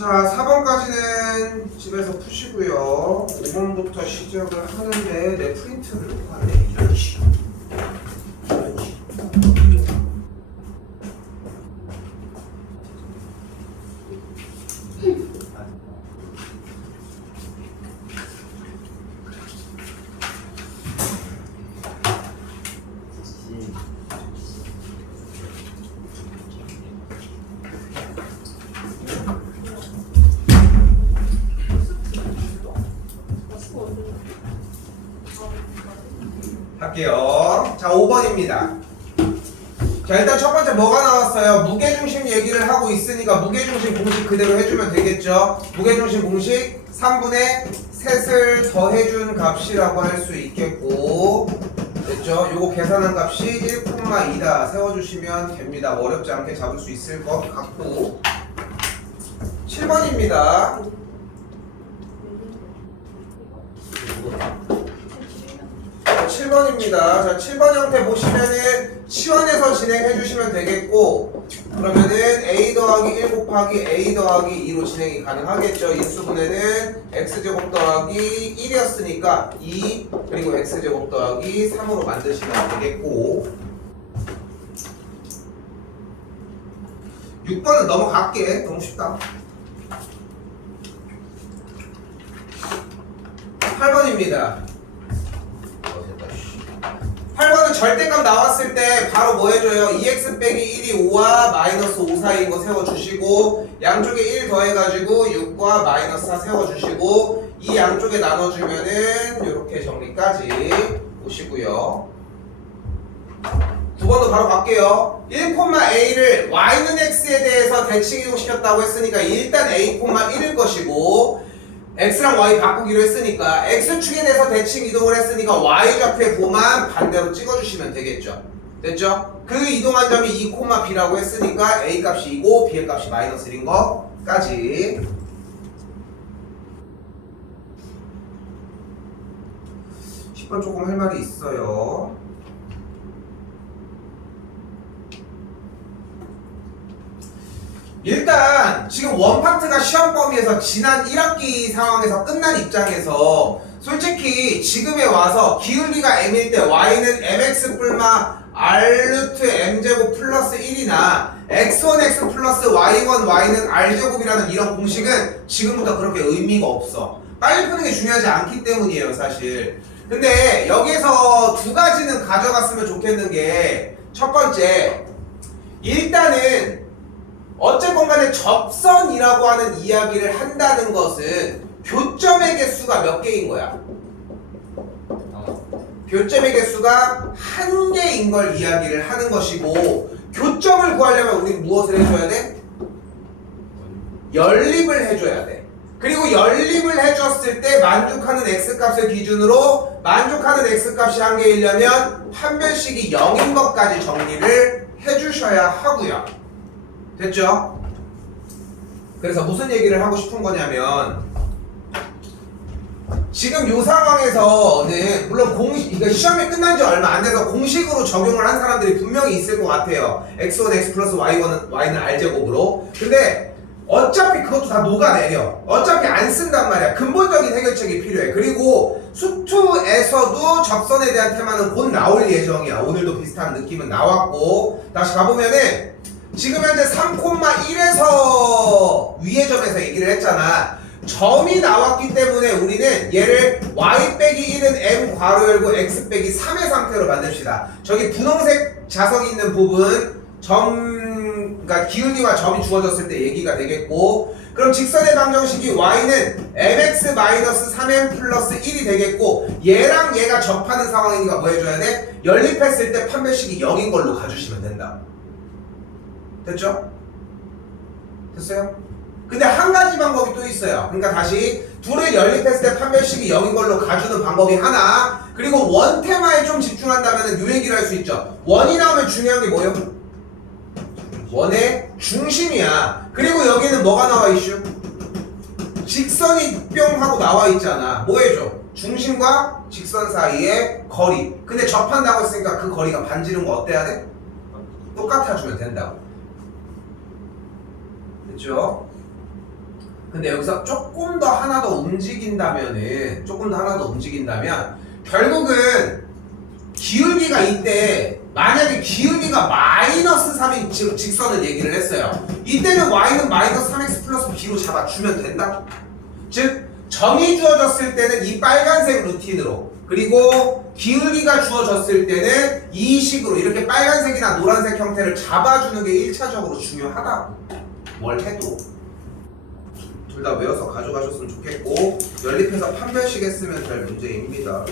자, 4번까지는 집에서 푸시고요. 5번부터 시작을 하는데 내 프린트를 놓고 왔네. 이런 식. 할게요. 자, 5번입니다. 자, 일단 첫 번째 뭐가 나왔어요? 무게중심 얘기를 하고 있으니까 무게중심 공식 그대로 해주면 되겠죠. 무게중심 공식 3분의 셋을 더해준 값이라고 할 수 있겠고, 됐죠? 요거 계산한 값이 1,2다 세워주시면 됩니다. 어렵지 않게 잡을 수 있을 것 같고. 7번입니다. 자, 7번 형태 보시면은 치환해서 진행해 주시면 되겠고, 그러면은 a 더하기 1 곱하기 a 더하기 2로 진행이 가능하겠죠. 인수분해는 x제곱 더하기 1이었으니까 2 그리고 x제곱 더하기 3으로 만드시면 되겠고, 6번은 넘어갈게. 너무 쉽다. 8번입니다. 8번은 절대값 나왔을 때 바로 뭐 해줘요? 2x 빼기 1이 5와 마이너스 5 사이인 거 세워주시고, 양쪽에 1 더해가지고 6과 마이너스 4 세워주시고, 이 양쪽에 나눠주면은 이렇게 정리까지 보시고요. 9번도 바로 갈게요. 1,a를 y는 x에 대해서 대칭 이동시켰다고 했으니까 일단 a, 1일 것이고, x랑 y 바꾸기로 했으니까 x축에 대해서 대칭 이동을 했으니까 y좌표의 보만 반대로 찍어주시면 되겠죠. 됐죠? 그 이동한 점이 2,b라고 했으니까 a 값이 2고 b의 값이 마이너스 1인 거까지. 10번 조금 할 말이 있어요. 일단 지금 원파트가 시험 범위에서 지난 1학기 상황에서 끝난 입장에서 솔직히 지금에 와서 기울기가 m일 때 y는 mx 뿔마 r루트 m제곱 플러스 1이나 x1x 플러스 y1 y는 r제곱이라는 이런 공식은 지금부터 그렇게 의미가 없어. 빨리 푸는 게 중요하지 않기 때문이에요, 사실. 근데 여기서 두 가지는 가져갔으면 좋겠는 게, 첫 번째, 일단은 어쨌건 간에 접선이라고 하는 이야기를 한다는 것은 교점의 개수가 몇 개인 거야? 교점의 개수가 한 개인 걸 이야기를 하는 것이고, 교점을 구하려면 우리는 무엇을 해줘야 돼? 연립을 해줘야 돼. 그리고 연립을 해줬을 때 만족하는 x값을 기준으로 만족하는 x값이 한 개이려면 판별식이 0인 것까지 정리를 해주셔야 하고요. 됐죠? 그래서 무슨 얘기를 하고 싶은 거냐면, 지금 이 상황에서는 물론 공식, 이거 시험이 끝난 지 얼마 안 돼서 공식으로 적용을 한 사람들이 분명히 있을 것 같아요. x1 x 플러스 y는 r제곱으로. 근데 어차피 그것도 다 녹아내려. 어차피 안 쓴단 말이야. 근본적인 해결책이 필요해. 그리고 수투에서도 접선에 대한 테마는 곧 나올 예정이야. 오늘도 비슷한 느낌은 나왔고, 다시 가보면은 지금 현재 3,1에서 위의 점에서 얘기를 했잖아. 점이 나왔기 때문에 우리는 얘를 y 빼기 1은 m 괄호 열고 x 빼기 3의 상태로 만듭시다. 저기 분홍색 자석이 있는 부분, 그러니까 기울기와 점이 주어졌을 때 얘기가 되겠고, 그럼 직선의 방정식이 y는 mx-3m 플러스 1이 되겠고, 얘랑 얘가 접하는 상황이니까 뭐 해줘야 돼? 연립했을 때 판별식이 0인 걸로 가주시면 된다. 됐죠? 됐어요? 근데 한 가지 방법이 또 있어요. 그러니까 다시 둘을 연립했을 때 판별식이 0인 걸로 가주는 방법이 하나, 그리고 원 테마에 좀 집중한다면 요 얘기를 할 수 있죠. 원이 나오면 중요한 게 뭐예요? 원의 중심이야. 그리고 여기는 뭐가 나와 이슈? 직선이 뿅 하고 나와 있잖아. 뭐 해줘? 중심과 직선 사이의 거리. 근데 접한다고 했으니까 그 거리가 반지름 거 어때야 돼? 똑같아주면 된다고. 됐죠? 근데 여기서 조금 더 하나 더 움직인다면 결국은 기울기가 이때 만약에 기울기가 마이너스 3인 직선을 얘기를 했어요. 이때는 y는 마이너스 3x 플러스 b로 잡아주면 된다. 즉 점이 주어졌을 때는 이 빨간색 루틴으로, 그리고 기울기가 주어졌을 때는 이 식으로 이렇게 빨간색이나 노란색 형태를 잡아주는 게 1차적으로 중요하다고. 뭘 해도 둘 다 외워서 가져가셨으면 좋겠고, 연립해서 판별식 했으면 될 문제입니다.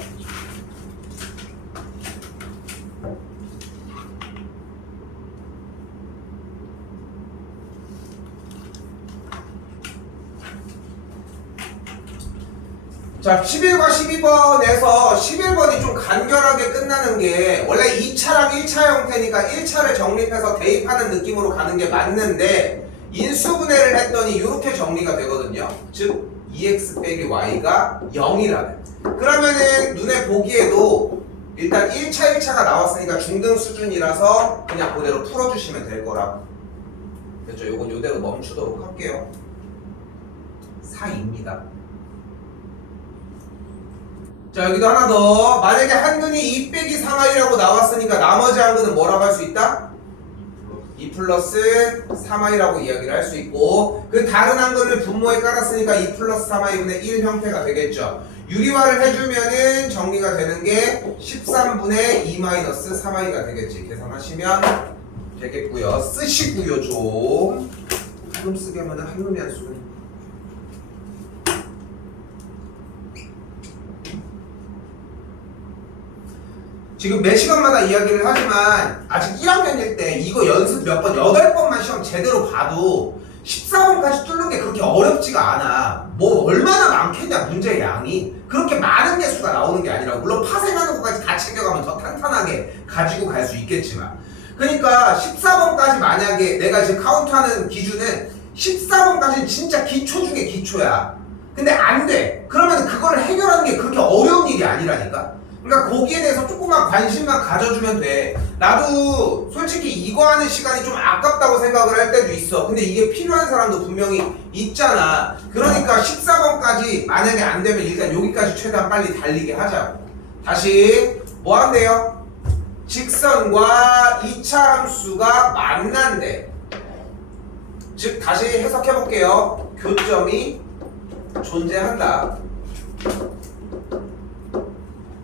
자, 11과 12번에서 11번이 좀 간결하게 끝나는 게, 원래 2차랑 1차 형태니까 1차를 정립해서 대입하는 느낌으로 가는 게 맞는데 인수분해를 했더니 이렇게 정리가 되거든요. 즉 2x 빼기 y가 0이라는. 그러면은 눈에 보기에도 일단 1차 1차가 나왔으니까 중등 수준이라서 그냥 그대로 풀어주시면 될 거라고. 됐죠? 요건 요대로 멈추도록 할게요. 4입니다. 자, 여기도 하나 더. 만약에 한근이 2 빼기 3i라고 나왔으니까 나머지 한근은 뭐라고 할 수 있다? 2 플러스 3i라고 이야기를 할 수 있고, 그 다른 한근을 분모에 깔았으니까 2 플러스 3i분의 1 형태가 되겠죠. 유리화를 해주면은 정리가 되는 게 13분의 2 마이너스 3i가 되겠지. 계산하시면 되겠고요. 쓰시고요. 좀 한음 쓰게 하면 한음이 안 쓰는. 지금 매 시간마다 이야기를 하지만 아직 1학년일 때 이거 연습 몇 번, 8번만 시험 제대로 봐도 14번까지 뚫는 게 그렇게 어렵지가 않아. 뭐 얼마나 많겠냐, 문제의 양이. 그렇게 많은 개수가 나오는 게 아니라, 물론 파생하는 것까지 다 챙겨가면 더 탄탄하게 가지고 갈 수 있겠지만, 그러니까 14번까지 만약에 내가 지금 카운트하는 기준은 14번까지는 진짜 기초 중에 기초야. 근데 안 돼. 그러면 그걸 해결하는 게 그렇게 어려운 일이 아니라니까. 그러니까 거기에 대해서 조금만 관심만 가져주면 돼. 나도 솔직히 이거 하는 시간이 좀 아깝다고 생각을 할 때도 있어. 근데 이게 필요한 사람도 분명히 있잖아. 그러니까 14번까지 만약에 안 되면 일단 여기까지 최대한 빨리 달리게 하자고. 다시 뭐 한대요? 직선과 2차 함수가 만난대. 즉 다시 해석해 볼게요. 교점이 존재한다.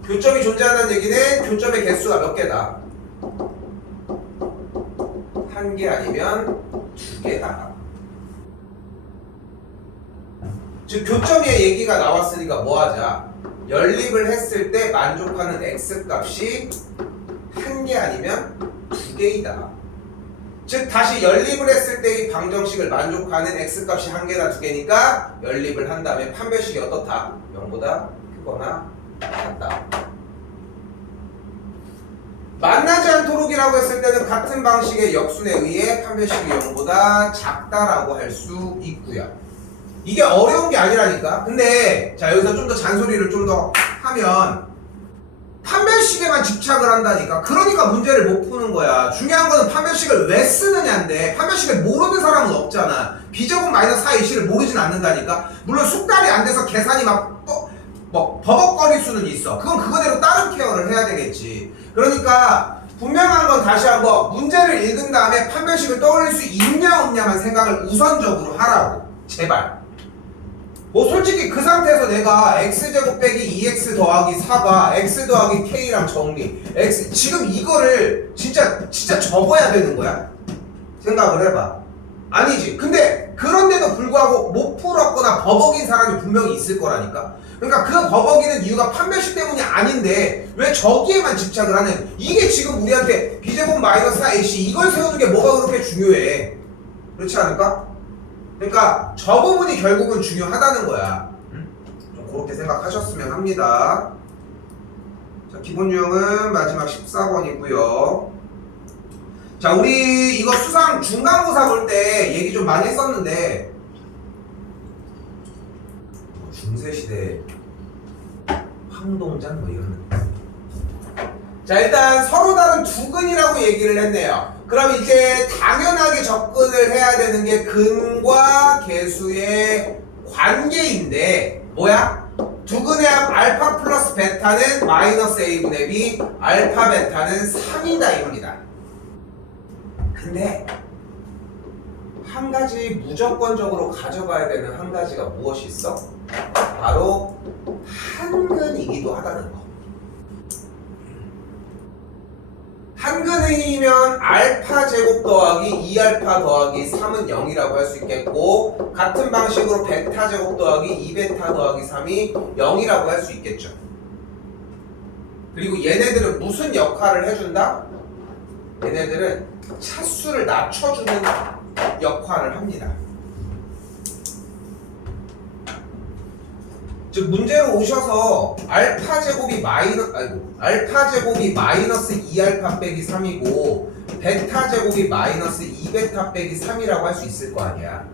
교점이 존재한다는 얘기는 교점의 개수가 몇 개다? 1개 아니면 2개다. 즉 교점의 얘기가 나왔으니까 뭐 하자? 연립을 했을 때 만족하는 x값이 1개 아니면 2개이다. 즉 다시 연립을 했을 때의 방정식을 만족하는 x값이 1개나 2개니까 연립을 한 다음에 판별식이 어떻다? 0보다 크거나 같다. 만나지 않도록이라고 했을 때는 같은 방식의 역순에 의해 판별식이 0보다 작다라고 할 수 있고요. 이게 어려운 게 아니라니까. 근데 자, 여기서 좀 더 잔소리를 좀 더 하면 판별식에만 집착을 한다니까. 그러니까 문제를 못 푸는 거야. 중요한 거는 판별식을 왜 쓰느냐인데, 판별식을 모르는 사람은 없잖아. b제곱 마이너스 4ac를 모르진 않는다니까. 물론 숙달이 안 돼서 계산이 뭐 버벅거릴 수는 있어. 그건 그거대로 다른 케어를 해야 되겠지. 그러니까 분명한 건 다시 한번 문제를 읽은 다음에 판별식을 떠올릴 수 있냐 없냐만 생각을 우선적으로 하라고. 제발. 뭐 솔직히 그 상태에서 내가 x제곱 빼기 2x 더하기 4가 x 더하기 k랑 정리 x, 지금 이거를 진짜 적어야 되는 거야? 생각을 해봐. 아니지. 근데 그런데도 불구하고 못 풀었거나 버벅인 사람이 분명히 있을 거라니까. 그러니까 그 버벅이는 이유가 판별식 때문이 아닌데 왜 저기에만 집착을 하는. 이게 지금 우리한테 b제곱 마이너스 4ac 이걸 세우는 게 뭐가 그렇게 중요해. 그렇지 않을까? 그러니까 저 부분이 결국은 중요하다는 거야. 좀 그렇게 생각하셨으면 합니다. 자, 기본 유형은 마지막 14번이고요. 자, 우리 이거 수상 중간고사 볼 때 얘기 좀 많이 했었는데, 중세시대 황동장 뭐 이런. 자, 일단 서로 다른 두 근이라고 얘기를 했네요. 그럼 이제 당연하게 접근을 해야 되는 게 근과 계수의 관계인데 뭐야? 두근의 합 알파 플러스 베타는 마이너스 A분의 B, 알파 베타는 3이다 이겁니다. 근데 한 가지 무조건적으로 가져가야 되는 한 가지가 무엇이 있어? 바로 한근이기도 하다는 거. 한근이면 알파 제곱 더하기 2알파 더하기 3은 0이라고 할 수 있겠고, 같은 방식으로 베타 제곱 더하기 2베타 더하기 3이 0이라고 할 수 있겠죠. 그리고 얘네들은 무슨 역할을 해준다? 얘네들은 차수를 낮춰주는 역할을 합니다. 즉 문제로 오셔서 알파 제곱이 마이너스 2알파 빼기 3이고 베타 제곱이 마이너스 2베타 빼기 3이라고 할 수 있을 거 아니야.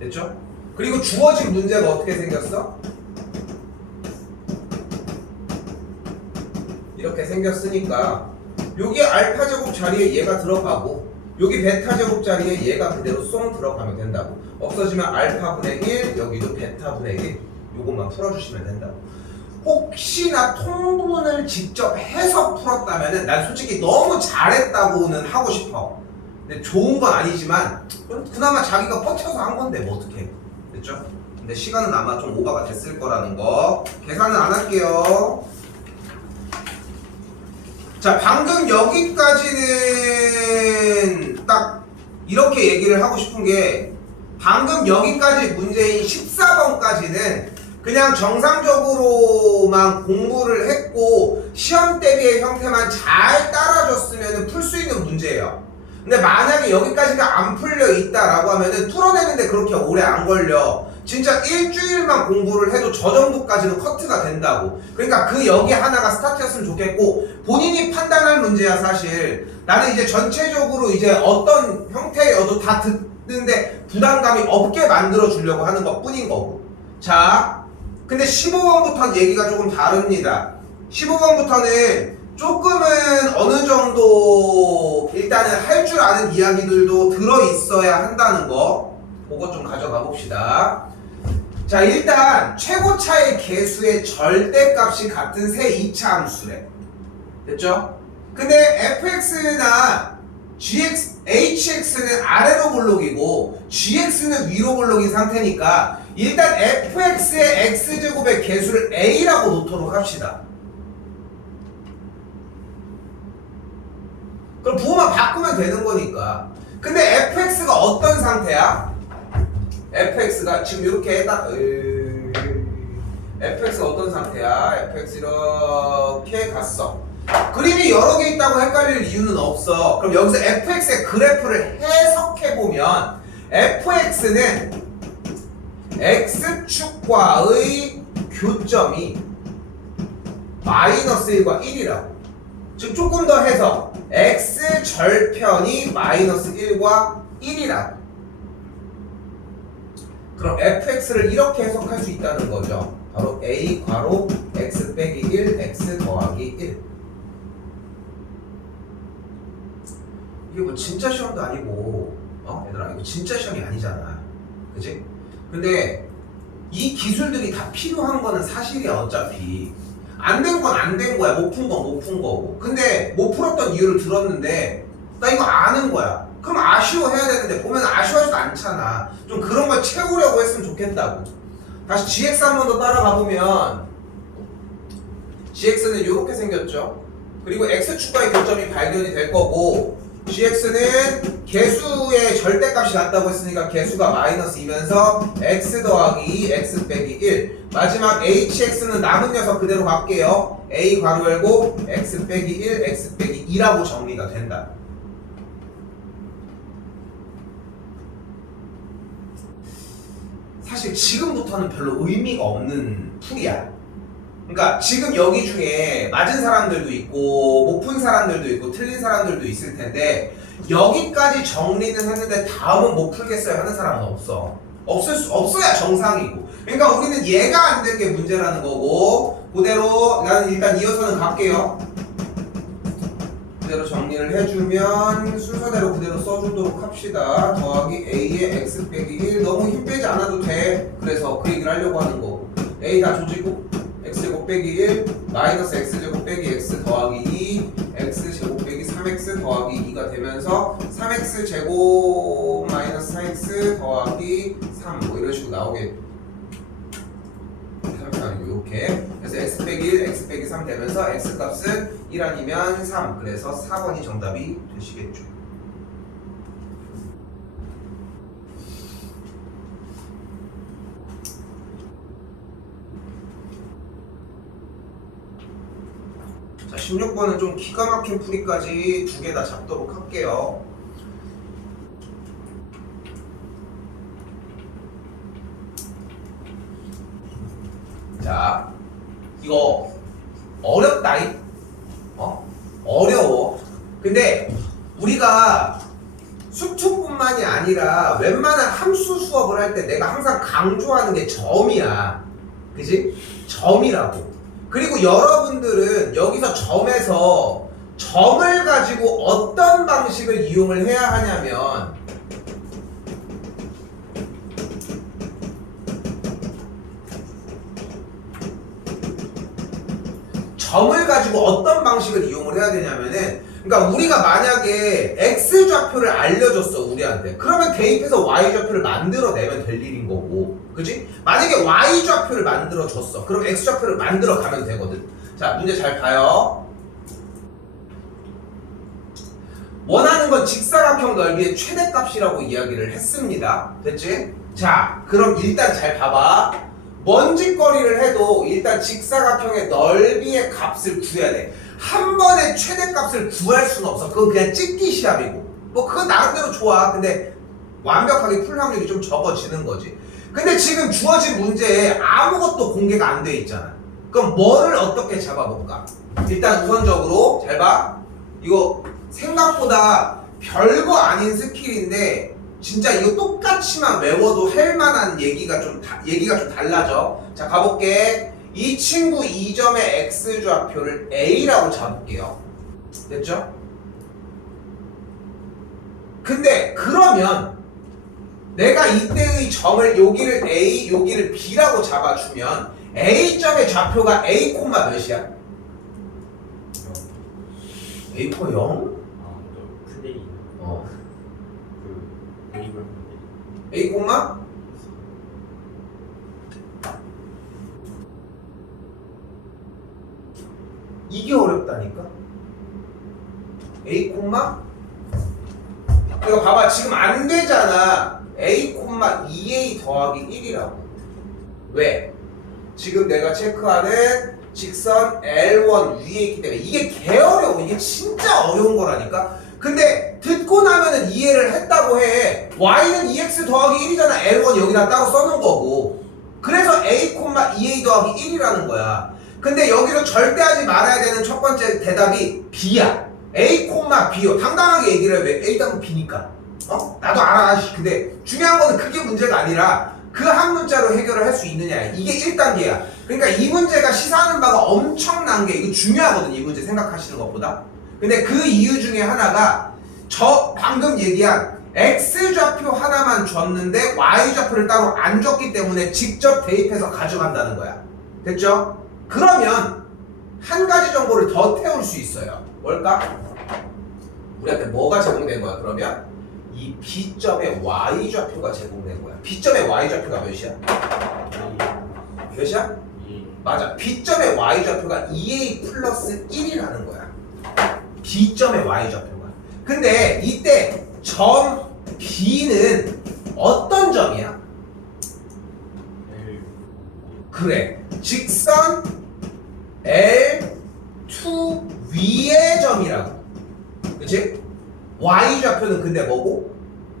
됐죠? 그리고 주어진 문제가 어떻게 생겼어? 이렇게 생겼으니까 여기 알파 제곱 자리에 얘가 들어가고 여기 베타 제곱 자리에 얘가 그대로 쏙 들어가면 된다고. 없어지면 알파분의 1, 여기도 베타분의 1. 요것만 풀어주시면 된다고. 혹시나 통분을 직접 해서 풀었다면은 난 솔직히 너무 잘했다고는 하고 싶어. 근데 좋은 건 아니지만 그나마 자기가 버텨서 한 건데 뭐 어떡해. 됐죠? 근데 시간은 아마 좀 오버가 됐을 거라는 거. 계산은 안 할게요. 자, 방금 여기까지는 딱 이렇게 얘기를 하고 싶은 게, 방금 여기까지 문제인 14번까지는 그냥 정상적으로만 공부를 했고 시험 대비의 형태만 잘 따라줬으면 풀 수 있는 문제예요. 근데 만약에 여기까지가 안 풀려 있다라고 하면은 풀어내는데 그렇게 오래 안 걸려. 진짜 일주일만 공부를 해도 저 정도까지는 커트가 된다고. 그러니까 그 여기 하나가 스타트였으면 좋겠고, 본인이 판단할 문제야 사실. 나는 이제 전체적으로 이제 어떤 형태여도 다 듣는데 부담감이 없게 만들어 주려고 하는 것 뿐인 거고. 자, 근데 15번부터는 얘기가 조금 다릅니다. 15번부터는 조금은 어느 정도 일단은 할 줄 아는 이야기들도 들어있어야 한다는 거, 그거 좀 가져가 봅시다. 자, 일단 최고차의 개수의 절대값이 같은 세 2차 함수래. 됐죠? 근데 fx나 hx는 아래로 볼록이고 gx는 위로 볼록인 상태니까 일단 fx의 x제곱의 개수를 a라고 놓도록 합시다. 그럼 부호만 바꾸면 되는 거니까. 근데 fx가 어떤 상태야? fx가 지금 이렇게 딱 fx가 어떤 상태야? fx 이렇게 갔어. 그림이 여러 개 있다고 헷갈릴 이유는 없어. 그럼 여기서 fx의 그래프를 해석해보면 fx는 x축과의 교점이 마이너스 1과 1이라고. 즉 조금 더 해서 x절편이 마이너스 1과 1이라고. 그럼 fx를 이렇게 해석할 수 있다는 거죠. 바로 a 괄호 x 빼기 1 x 더하기 1. 이게 뭐 진짜 시험도 아니고, 얘들아 이거 진짜 시험이 아니잖아, 그치? 근데 이 기술들이 다 필요한 거는 사실이야. 어차피 안 된 건 안 된 거야. 못 푼 건 못 푼 거고. 근데 못 풀었던 이유를 들었는데 나 이거 아는 거야. 그럼 아쉬워해야 되는데 보면 아쉬워하지도 않잖아. 좀 그런 걸 채우려고 했으면 좋겠다고. 다시 gx 한 번 더 따라가 보면 gx는 이렇게 생겼죠. 그리고 x축과의 교점이 발견이 될 거고, gx는 개수의 절대값이 같다고 했으니까 개수가 마이너스 2면서 x 더하기 2 x 빼기 1. 마지막 hx는 남은 녀석 그대로 갈게요. a 괄호 열고 x 빼기 1 x 빼기 2라고 정리가 된다. 사실 지금부터는 별로 의미가 없는 풀이야. 그러니까 지금 여기 중에 맞은 사람들도 있고 못 푼 사람들도 있고 틀린 사람들도 있을 텐데, 여기까지 정리는 했는데 다음은 못 풀겠어요 하는 사람은 없어. 없어야 정상이고. 그러니까 우리는 얘가 안 된 게 문제라는 거고, 그대로 나는 일단 이어서는 갈게요. 그대로 정리를 해주면 순서대로 그대로 써주도록 합시다. 더하기 a의 x 빼기 1. 너무 힘 빼지 않아도 돼. 그래서 얘기를 하려고 하는 거고 a 다 조지고 x제곱 빼기 1 마이너스 x제곱 빼기 x 더하기 2 x제곱 빼기 3x 더하기 2가 되면서 3x제곱 마이너스 4x 더하기 3 뭐 이런 식으로 나오게 아니고 이렇게 그래서 x 빼기 1 x 빼기 3 되면서 x 값은 1 아니면 3 그래서 4번이 정답이 되시겠죠. 자, 16번은 좀 기가 막힌 풀이까지 두 개 다 잡도록 할게요. 자, 이거 어렵다이? 어려워. 근데 우리가 수투뿐만이 아니라 웬만한 함수 수업을 할 때 내가 항상 강조하는 게 점이야. 그지? 점이라고. 그리고 여러분들은 여기서 점에서 점을 가지고 어떤 방식을 이용을 해야 하냐면 점을 가지고 어떤 방식을 이용을 해야 되냐면은 그러니까 우리가 만약에 X좌표를 알려줬어 우리한테 그러면 대입해서 Y좌표를 만들어내면 될 일인 거고 그치? 만약에 Y좌표를 만들어줬어 그럼 X좌표를 만들어 가면 되거든. 자 문제 잘 봐요. 원하는 건 직사각형 넓이의 최대값이라고 이야기를 했습니다. 됐지? 자 그럼 일단 잘 봐봐. 먼지거리를 해도 일단 직사각형의 넓이의 값을 구해야 돼. 한 번에 최대값을 구할 수는 없어. 그건 그냥 찍기 시합이고 뭐 그건 나름대로 좋아. 근데 완벽하게 풀 확률이 좀 적어지는 거지. 근데 지금 주어진 문제에 아무것도 공개가 안 돼 있잖아. 그럼 뭐를 어떻게 잡아볼까? 일단 우선적으로 잘 봐. 이거 생각보다 별거 아닌 스킬인데 진짜 이거 똑같이만 외워도 할 만한 얘기가 좀 달라져. 자 가볼게. 이 친구 2점의 x좌표를 a라고 잡을게요. 됐죠? 근데 그러면 내가 이때의 점을 여기를 a 여기를 b라고 잡아주면 a점의 좌표가 a 콤마 몇이야? a 코 0? 플레이 그 대입을 하는데 a 콤마? 이게 어렵다니까? a 콤마? 이거 봐봐 지금 안 되잖아. a 콤마 2a 더하기 1이라고. 왜? 지금 내가 체크하는 직선 L1 위에 있기 때문에 이게 개 어려워. 이게 진짜 어려운 거라니까. 근데 듣고 나면은 이해를 했다고 해. y는 2x 더하기 1이잖아. L1 여기다 따로 써놓은 거고. 그래서 a 콤마 2a 더하기 1이라는 거야. 근데 여기서 절대 하지 말아야 되는 첫 번째 대답이 b야. a 콤마 b요. 당당하게 얘기를 해. 왜? a 당은 b니까. 나도 알아. 근데 중요한 거는 그게 문제가 아니라 그 한 문자로 해결을 할 수 있느냐. 이게 1단계야. 그러니까 이 문제가 시사하는 바가 엄청난 게 이거 중요하거든. 이 문제 생각하시는 것보다. 근데 그 이유 중에 하나가 저 방금 얘기한 x좌표 하나만 줬는데 y좌표를 따로 안 줬기 때문에 직접 대입해서 가져간다는 거야. 됐죠? 그러면 한 가지 정보를 더 태울 수 있어요. 뭘까? 우리한테 뭐가 제공된 거야 그러면? 이 B점의 Y좌표가 제공된 거야. B점의 Y좌표가 몇이야? 몇이야? 맞아. B점의 Y좌표가 2A 플러스 1이라는 거야. B점의 Y좌표가. 근데 이때 점 B는 어떤 점이야? 그래. 직선 L2 위의 점이라고. 그치? Y좌표는 근데 뭐고?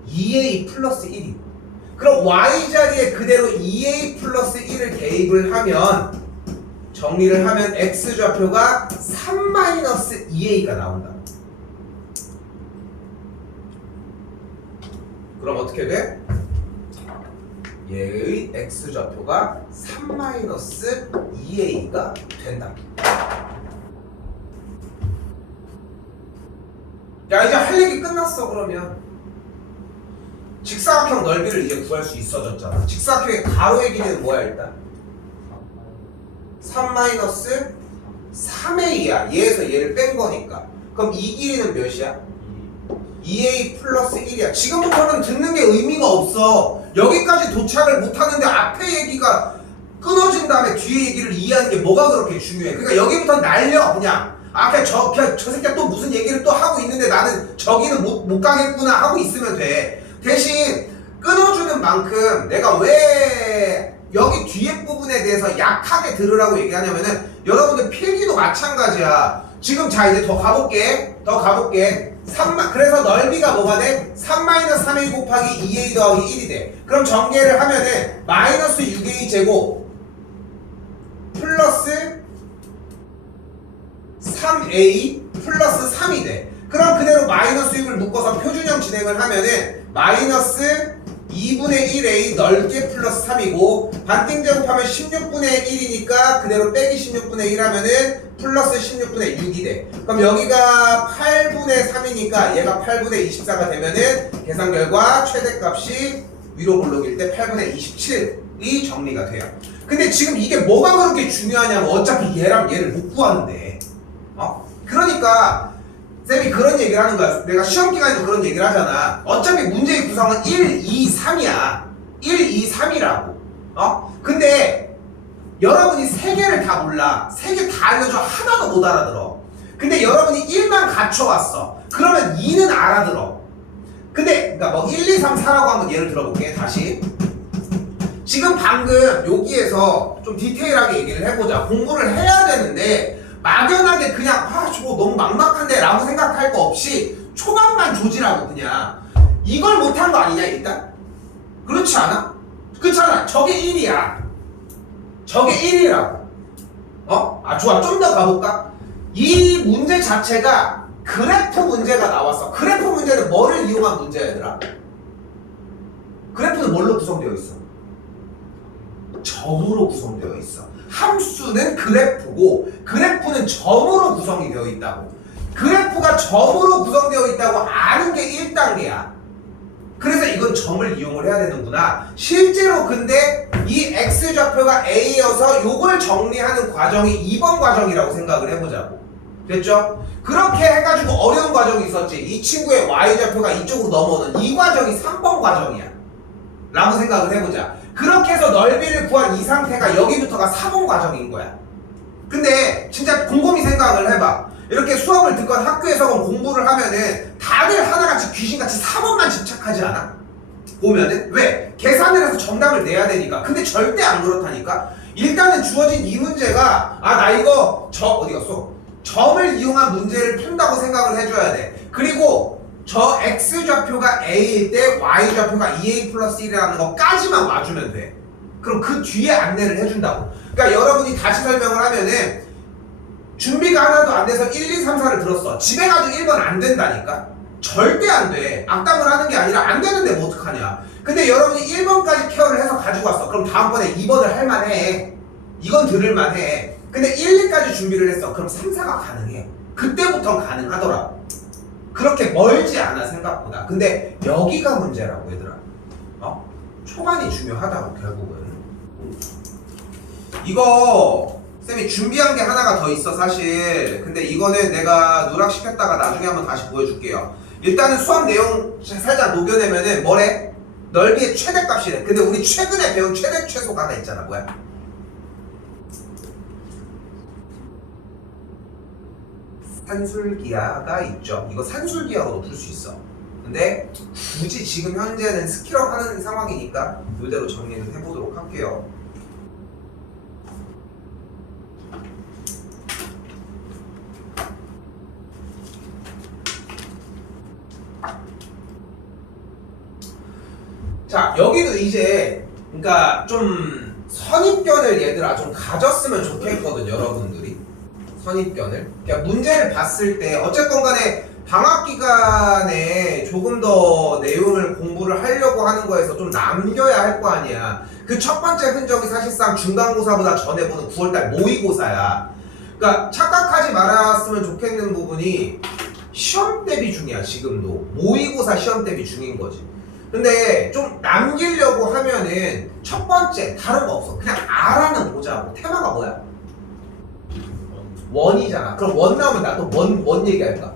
2A 플러스 1이. 그럼 Y 자리에 그대로 2A 플러스 1을 대입을 하면 정리를 하면 X좌표가 3 마이너스 2A가 나온다. 그럼 어떻게 돼? 얘의 X좌표가 3 마이너스 2A가 된다. 야 이제 할 얘기 끝났어. 그러면 직사각형 넓이를 이제 구할 수 있어졌잖아. 직사각형의 가로의 길이는 뭐야 일단? 3-3A야. 얘에서 얘를 뺀 거니까. 그럼 이 길이는 몇이야? 2A 플러스 1이야. 지금부터는 듣는 게 의미가 없어. 여기까지 도착을 못하는데 앞에 얘기가 끊어진 다음에 뒤에 얘기를 이해하는 게 뭐가 그렇게 중요해. 그러니까 여기부터 날려 그냥. 아 그냥 저 새끼가 또 무슨 얘기를 또 하고 있는데 나는 저기는 못 가겠구나 하고 있으면 돼. 대신 끊어주는 만큼 내가 왜 여기 뒤에 부분에 대해서 약하게 들으라고 얘기하냐면은 여러분들 필기도 마찬가지야. 지금 자 이제 더 가볼게. 그래서 넓이가 뭐가 돼? 3-3A 곱하기 2A 더하기 1이 돼. 그럼 전개를 하면은 마이너스 6A 제곱 플러스 3A 플러스 3이 돼. 그럼 그대로 마이너스 6을 묶어서 표준형 진행을 하면은 마이너스 2분의 1A 넓게 플러스 3이고 반띵 제곱하면 16분의 1이니까 그대로 빼기 16분의 1 하면은 플러스 16분의 6이 돼. 그럼 여기가 8분의 3이니까 얘가 8분의 24가 되면은 계산 결과 최대값이 위로 볼록일 때 8분의 27이 정리가 돼요. 근데 지금 이게 뭐가 그렇게 중요하냐면 어차피 얘랑 얘를 못 구하는데 그러니까 쌤이 그런 얘기를 하는 거야. 내가 시험 기간에도 그런 얘기를 하잖아. 어차피 문제의 구성은 1, 2, 3이야. 1, 2, 3이라고. 근데 여러분이 3개를 다 몰라. 3개 다 알려줘. 하나도 못 알아들어. 근데 여러분이 1만 갖춰왔어. 그러면 2는 알아들어. 근데 그러니까 뭐 1, 2, 3, 4라고 한번 예를 들어볼게. 다시. 지금 방금 여기에서 좀 디테일하게 얘기를 해보자. 공부를 해야 되는데 막연하게 그냥 저거 너무 막막한데 라고 생각할 거 없이 초반만 조지라고 그냥 이걸 못한 거 아니냐 일단? 그렇지 않아? 그렇잖아. 저게 1이야. 저게 1이라고. 좋아. 좀 더 가볼까? 이 문제 자체가 그래프 문제가 나왔어. 그래프 문제는 뭐를 이용한 문제야 얘들아? 그래프는 뭘로 구성되어 있어? 점으로 구성되어 있어. 함수는 그래프고 그래프는 점으로 구성이 되어 있다고. 그래프가 점으로 구성되어 있다고 아는 게 1단계야. 그래서 이건 점을 이용을 해야 되는구나. 실제로 근데 이 x좌표가 a여서 요걸 정리하는 과정이 2번 과정이라고 생각을 해보자고. 됐죠? 그렇게 해가지고 어려운 과정이 있었지. 이 친구의 y좌표가 이쪽으로 넘어오는 이 과정이 3번 과정이야 라고 생각을 해보자. 그렇게 해서 넓이를 구한 이 상태가 여기부터가 4번 과정인 거야. 근데 진짜 곰곰이 생각을 해봐. 이렇게 수업을 듣건 학교에서 공부를 하면은 다들 하나같이 귀신같이 4번만 집착하지 않아? 보면은 왜? 계산을 해서 정답을 내야 되니까. 근데 절대 안 그렇다니까. 일단은 주어진 이 문제가 나 이거 어디 갔어? 점을 이용한 문제를 푼다고 생각을 해줘야 돼. 그리고 저 x좌표가 a일 때 y좌표가 2a 플러스 1이라는 것까지만 와주면 돼. 그럼 그 뒤에 안내를 해준다고. 그러니까 여러분이 다시 설명을 하면은 준비가 하나도 안 돼서 1, 2, 3, 4를 들었어. 집에 가도 1번 안 된다니까? 절대 안 돼. 악담을 하는 게 아니라 안 되는데 뭐 어떡하냐. 근데 여러분이 1번까지 케어를 해서 가지고 왔어. 그럼 다음번에 2번을 할만해. 이건 들을만해. 근데 1, 2까지 준비를 했어. 그럼 3, 4가 가능해. 그때부터 가능하더라. 그렇게 멀지 않아 생각보다. 근데 여기가 문제라고 얘들아. 초반이 중요하다고 결국은. 이거 쌤이 준비한 게 하나가 더 있어 사실. 근데 이거는 내가 누락시켰다가 나중에 한번 다시 보여줄게요. 일단은 수업 내용 살짝 녹여내면은 뭐래? 넓이의 최대값이래. 근데 우리 최근에 배운 최대 최소가 하나 있잖아. 뭐야? 산술기하가 있죠. 이거 산술기하로도 풀 수 있어. 근데 굳이 지금 현재는 스킬업 하는 상황이니까 이대로 정리를 해보도록 할게요. 자, 여기도 이제 그러니까 좀 선입견을 얘들아 좀 가졌으면 좋겠거든 여러분들이. 선입견을. 그러니까 문제를 봤을 때 어쨌건 간에 방학 기간에 조금 더 내용을 공부를 하려고 하는 거에서 좀 남겨야 할 거 아니야. 그 첫 번째 흔적이 사실상 중간고사보다 전에 보는 9월달 모의고사야. 그러니까 착각하지 말았으면 좋겠는 부분이 시험 대비 중이야. 지금도 모의고사 시험 대비 중인 거지. 근데 좀 남기려고 하면은 첫 번째 다른 거 없어. 그냥 R하는 보자고. 테마가 뭐야? 원이잖아. 그럼 원 나오면 나 또 뭔 얘기할까?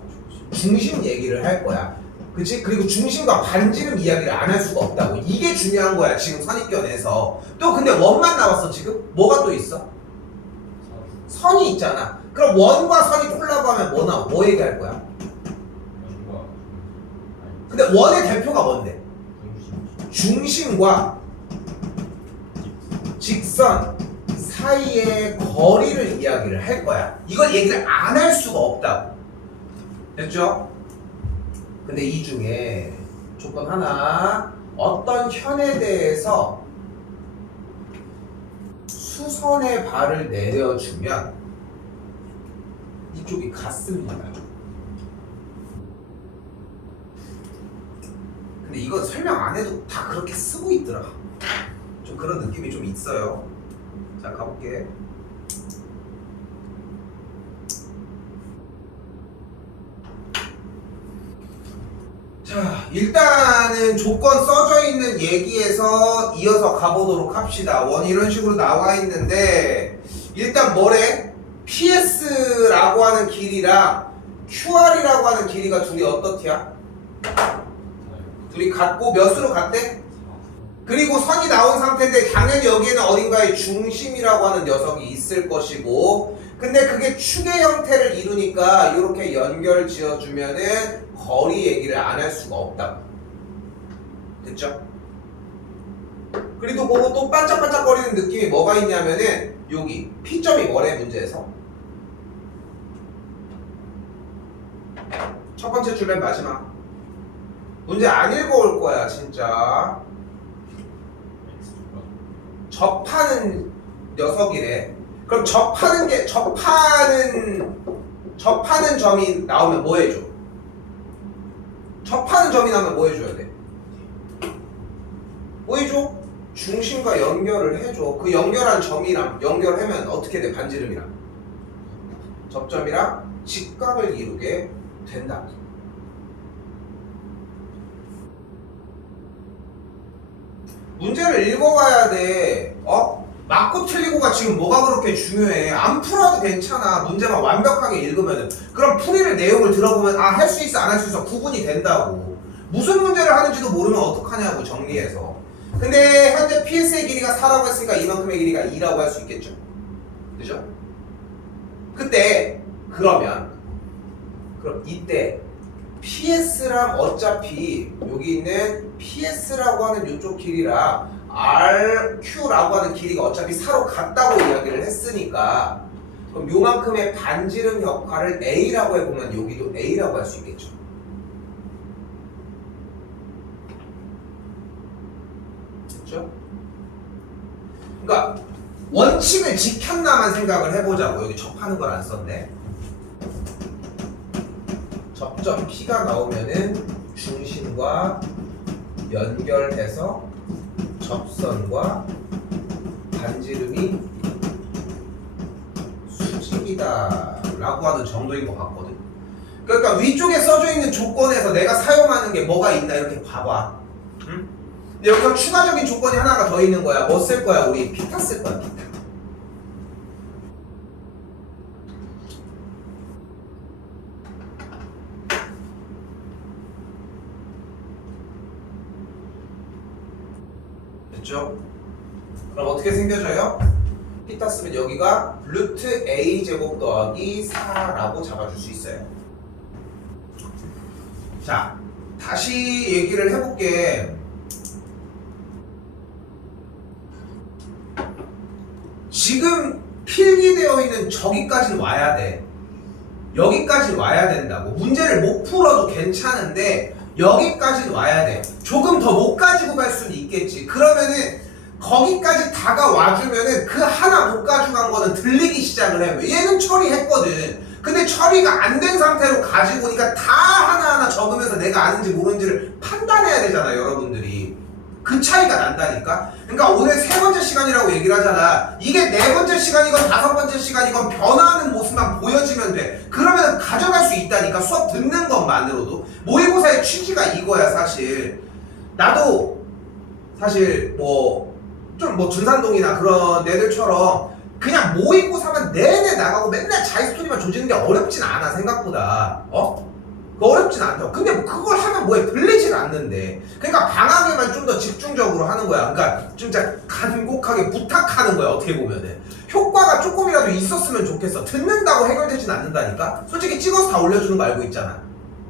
중심 얘기를 할 거야. 그치? 그리고 중심과 반지름 이야기를 안 할 수가 없다고. 이게 중요한 거야. 지금 선입견에서. 또 근데 원만 나왔어 지금? 뭐가 또 있어? 선이 있잖아. 그럼 원과 선이 콜라보하면 뭐 나와? 뭐 얘기할 거야? 근데 원의 대표가 뭔데? 중심과 직선 사이의 거리를 이야기를 할 거야. 이걸 얘기를 안 할 수가 없다고. 됐죠? 근데 이 중에 조건 하나, 어떤 현에 대해서 수선의 발을 내려주면 이쪽이 같습니다. 근데 이건 설명 안 해도 다 그렇게 쓰고 있더라. 좀 그런 느낌이 좀 있어요. 자, 가볼게. 자, 일단은 조건 써져 있는 얘기에서 이어서 가보도록 합시다. 원 이런 식으로 나와 있는데 일단 뭐래? PS라고 하는 길이랑 QR이라고 하는 길이가 둘이 어떻디야? 둘이 같고 몇으로 같대? 그리고 선이 나온 상태인데 당연히 여기에는 어딘가에 중심이라고 하는 녀석이 있을 것이고, 근데 그게 축의 형태를 이루니까 이렇게 연결 지어주면은 거리 얘기를 안 할 수가 없다. 됐죠? 그리고 그거 또 반짝반짝거리는 느낌이 뭐가 있냐면은 여기 P점이 뭐래 문제에서? 첫 번째 줄 맨 마지막. 문제 안 읽어올 거야 진짜. 접하는 녀석이래. 그럼 접하는 점이 나오면 뭐 해줘? 접하는 점이 나오면 뭐 해줘야 돼? 뭐 해줘? 중심과 연결을 해줘. 그 연결한 점이랑 연결하면 어떻게 돼? 반지름이랑 접점이랑 직각을 이루게 된다. 문제를 읽어봐야 돼. 맞고 틀리고가 지금 뭐가 그렇게 중요해? 안 풀어도 괜찮아. 문제만 완벽하게 읽으면은. 그럼 풀이를 내용을 들어보면 할 수 있어 안 할 수 있어 구분이 된다고. 무슨 문제를 하는지도 모르면 어떡하냐고 정리해서. 근데 현재 PS의 길이가 4라고 했으니까 이만큼의 길이가 2라고 할 수 있겠죠. 그죠? 그때 그럼 이때 PS랑 어차피 여기 있는 PS라고 하는 이쪽 길이랑 RQ라고 하는 길이가 어차피 4로 같다고 이야기를 했으니까 그럼 요만큼의 반지름 역할을 A라고 해보면 여기도 A라고 할 수 있겠죠. 됐죠? 그러니까 원칙을 지켰나만 생각을 해보자고. 여기 접하는 걸 안 썼네. 접점 P가 나오면은 중심과 연결해서 접선과 반지름이 수직이다 라고 하는 정도인 것 같거든. 그러니까 위쪽에 써져 있는 조건에서 내가 사용하는 게 뭐가 있나 이렇게 봐봐. 응? 근데 여기서 추가적인 조건이 하나가 더 있는 거야. 뭐 쓸 거야? 우리 피타 쓸 거야. 피타. 됐죠? 그럼 어떻게 생겨져요? 피타 쓰면 여기가 루트 A 제곱 더하기 4라고 잡아줄 수 있어요. 자, 다시 얘기를 해볼게. 지금 필기되어 있는 저기까지는 와야 돼. 여기까지 와야 된다고. 문제를 못 풀어도 괜찮은데 여기까지는 와야 돼. 조금 더 못 가지고 갈 수는 있겠지. 그러면은 거기까지 다가와주면은 그 하나 못 가져간 거는 들리기 시작을 해. 얘는 처리했거든. 근데 처리가 안 된 상태로 가지고 오니까 다 하나하나 적으면서 내가 아는지 모르는지를 판단해야 되잖아, 여러분들이. 그 차이가 난다니까. 그러니까 오늘 세 번째 시간이라고 얘기를 하잖아. 이게 네 번째 시간이건 다섯 번째 시간이건 변화하는 모습만 보여지면 돼. 그러면 가져갈 수 있다니까. 수업 듣는 것만으로도. 모의고사의 취지가 이거야 사실. 나도 사실 좀 준산동이나 그런 데들처럼 그냥 뭐 입고 사면 내내 나가고 맨날 자기 스토리만 조지는 게 어렵진 않아 생각보다. 그거 어렵진 않다고. 근데 뭐 그걸 하면 뭐에 들리진 않는데. 그러니까 방학에만 좀 더 집중적으로 하는 거야. 그러니까 진짜 간곡하게 부탁하는 거야. 어떻게 보면은 효과가 조금이라도 있었으면 좋겠어. 듣는다고 해결되진 않는다니까. 솔직히 찍어서 다 올려주는 거 알고 있잖아.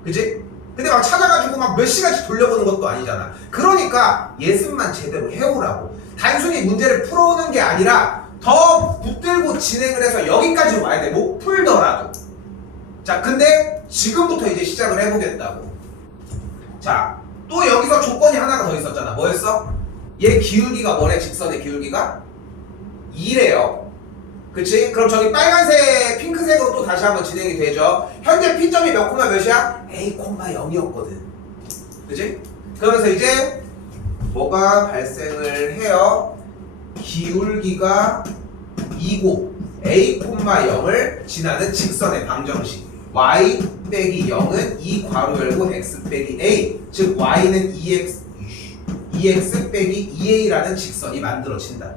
그지? 근데 막 찾아가지고 막 몇 시간씩 돌려보는 것도 아니잖아. 그러니까 예습만 제대로 해오라고. 단순히 문제를 풀어오는 게 아니라 더 붙들고 진행을 해서 여기까지 와야 돼. 못 풀더라도. 자, 근데 지금부터 이제 시작을 해보겠다고. 자, 또 여기서 조건이 하나가 더 있었잖아. 뭐였어? 얘 기울기가 뭐래? 직선의 기울기가? 2래요. 그치? 그럼 저기 빨간색, 핑크색으로 또 다시 한번 진행이 되죠. 현재 P점이 몇 콤마 몇이야? A, 0이었거든. 그치? 그러면서 이제 뭐가 발생을 해요? 기울기가 2고 A, 0을 지나는 직선의 방정식 y 빼기 0은 2 괄호 열고 x 빼기 a, 즉 y는 2x 빼기 2a라는 직선이 만들어진다.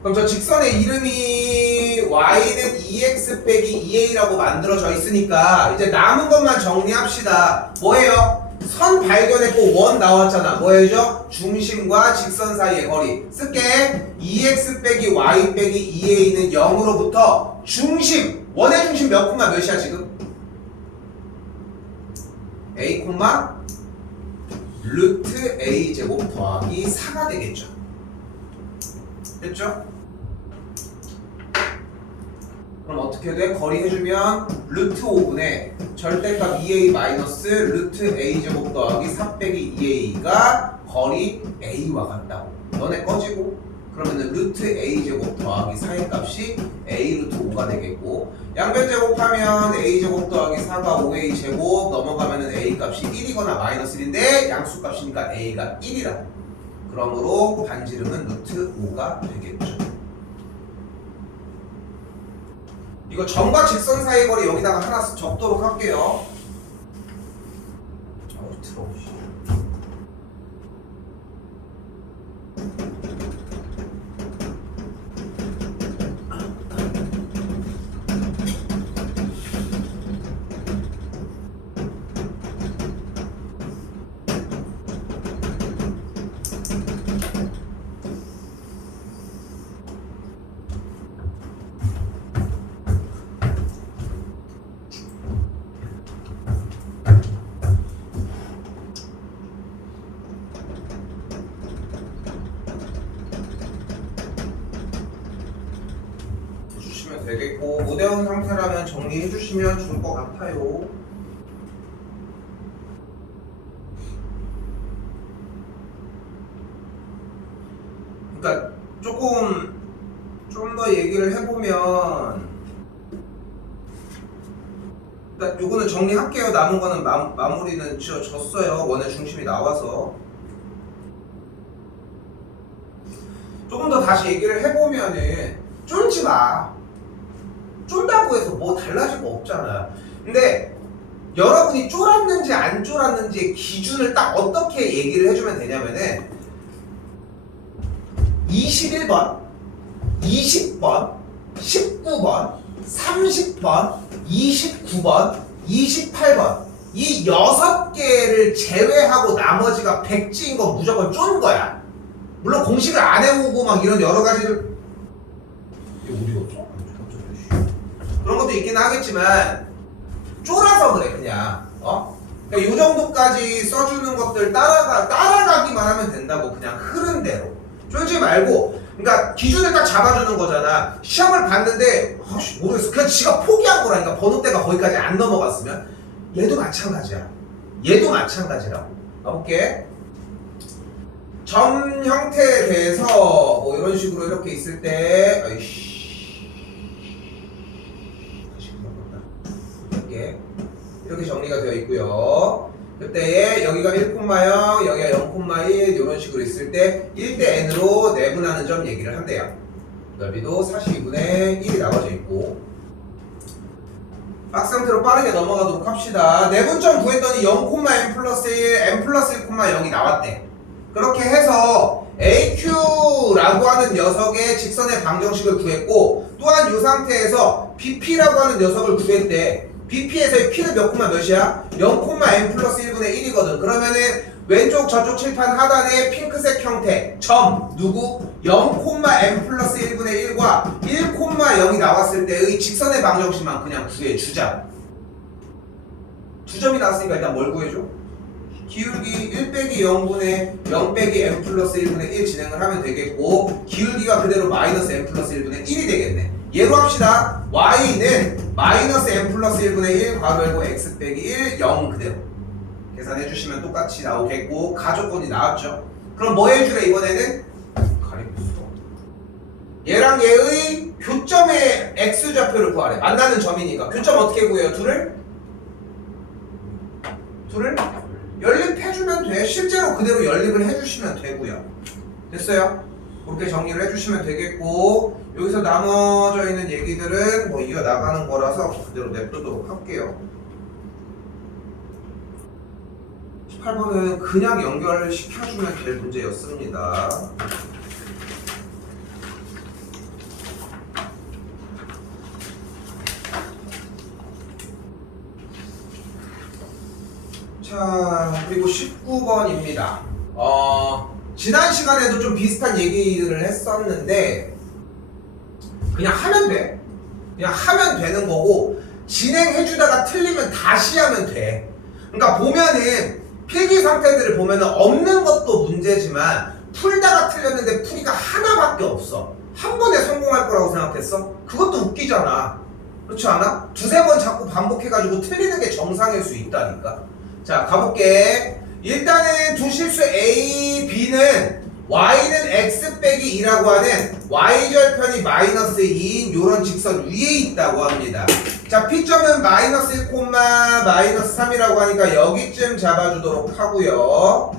그럼 저 직선의 이름이 y는 2x 빼기 2a라고 만들어져 있으니까 이제 남은 것만 정리합시다. 뭐예요? 선 발견했고 원 나왔잖아. 뭐예요? 중심과 직선 사이의 거리 쓸게. 2x 빼기 y 빼기 2a는 0으로부터 중심, 원의 중심 몇 콤마 몇이야 지금? a 콤마 루트 a 제곱 더하기 4가 되겠죠. 됐죠? 그럼 어떻게 돼? 거리 해주면 루트 5분의 절대값 2a 마이너스 루트 a 제곱 더하기 4 빼기 2a가 거리 a와 같다고. 너네 꺼지고 그러면은 루트 a 제곱 더하기 4의 값이 a 루트 5가 되겠고, 양변 제곱하면 a 제곱 더하기 4가 5a 제곱 넘어가면은 a 값이 1이거나 마이너스 1인데 양수 값이니까 a가 1이라고. 그러므로 반지름은 루트 5가 되겠죠. 이거 점과 직선 사이의 거리 여기다가 하나 적도록 할게요. 들어오시. 되겠고, 모대원 상태라면 정리해 주시면 좋을 것 같아요. 그러니까 조금 좀 더 얘기를 해보면, 그러니까 요거는 정리할게요. 남은 거는 마무리는 지어졌어요. 원의 중심이 나와서. 조금 더 다시 얘기를 해보면은, 쫄지 마. 쫄다고 해서 뭐 달라질 거 없잖아. 근데 여러분이 쫄았는지 안 쫄았는지의 기준을 딱 어떻게 얘기를 해주면 되냐면은 21번, 20번, 19번, 30번, 29번, 28번 이 6개를 제외하고 나머지가 백지인 건 무조건 쫀 거야. 물론 공식을 안 해오고 막 이런 여러 가지를 어디 갔어? 그런 것도 있긴 하겠지만 쫄아서 그래 그냥. 그러니까 요 정도까지 써주는 것들 따라가기만 하면 된다고. 그냥 흐른대로 쫄지 말고. 그러니까 기준을 딱 잡아주는 거잖아. 시험을 봤는데 모르겠어. 그냥 지가 포기한 거라니까. 번호대가 거기까지 안 넘어갔으면. 얘도 마찬가지야. 얘도 마찬가지라고. 가볼게. 점 형태에 대해서 뭐 이런 식으로 이렇게 있을 때 이렇게 정리가 되어 있고요. 그때에 여기가 1,0, 여기가 0,1 이런 식으로 있을 때 1대 n으로 내분하는 점 얘기를 한대요. 넓이도 42분의 1이 나와져 있고, 박스 형태로 빠르게 넘어가도록 합시다. 내분점 구했더니 0,n 플러스 1, n 플러스 1,0이 나왔대. 그렇게 해서 AQ라고 하는 녀석의 직선의 방정식을 구했고, 또한 이 상태에서 BP라고 하는 녀석을 구했대. BP에서의 P는 몇 콤마 몇이야? 0,n 플러스 1분의 1이거든. 그러면은 왼쪽 저쪽 칠판 하단에 핑크색 형태 점 누구? 0,n 플러스 1분의 1과 1,0이 나왔을 때의 직선의 방정식만 그냥 구해주자. 두 점이 나왔으니까 일단 뭘 구해줘? 기울기 1 빼기 0분의 0 빼기 n 플러스 1분의 1 진행을 하면 되겠고, 기울기가 그대로 마이너스 n 플러스 1분의 1이 되겠네. 예로 합시다. y는 마이너스 n 플러스 1분의 1 괄호 열고 x 빼기 1 0 그대로 계산해 주시면 똑같이 나오겠고, 가조건이 나왔죠. 그럼 뭐 해주래 이번에는? 가리켰어. 얘랑 얘의 교점의 x좌표를 구하래. 만나는 점이니까 교점 어떻게 구해요? 둘을 연립해주면 돼. 실제로 그대로 연립을 해주시면 되고요. 됐어요? 그렇게 정리를 해주시면 되겠고, 여기서 나머져 있는 얘기들은 뭐 이어나가는 거라서 그대로 냅두도록 할게요. 18번은 그냥 연결시켜주면 될 문제였습니다. 자, 그리고 19번입니다. 지난 시간에도 좀 비슷한 얘기를 했었는데, 그냥 하면 돼. 그냥 하면 되는 거고, 진행해주다가 틀리면 다시 하면 돼. 그러니까 보면은 필기 상태들을 보면은 없는 것도 문제지만 풀다가 틀렸는데 풀이가 하나밖에 없어. 한 번에 성공할 거라고 생각했어? 그것도 웃기잖아. 그렇지 않아? 두세 번 자꾸 반복해가지고 틀리는 게 정상일 수 있다니까. 자, 가볼게. 일단은 두 실수 A, B는 y는 x 빼기 2라고 하는 y절편이 마이너스 2인 요런 직선 위에 있다고 합니다. 자, P점은 마이너스 1, 마이너스 3이라고 하니까 여기쯤 잡아주도록 하고요.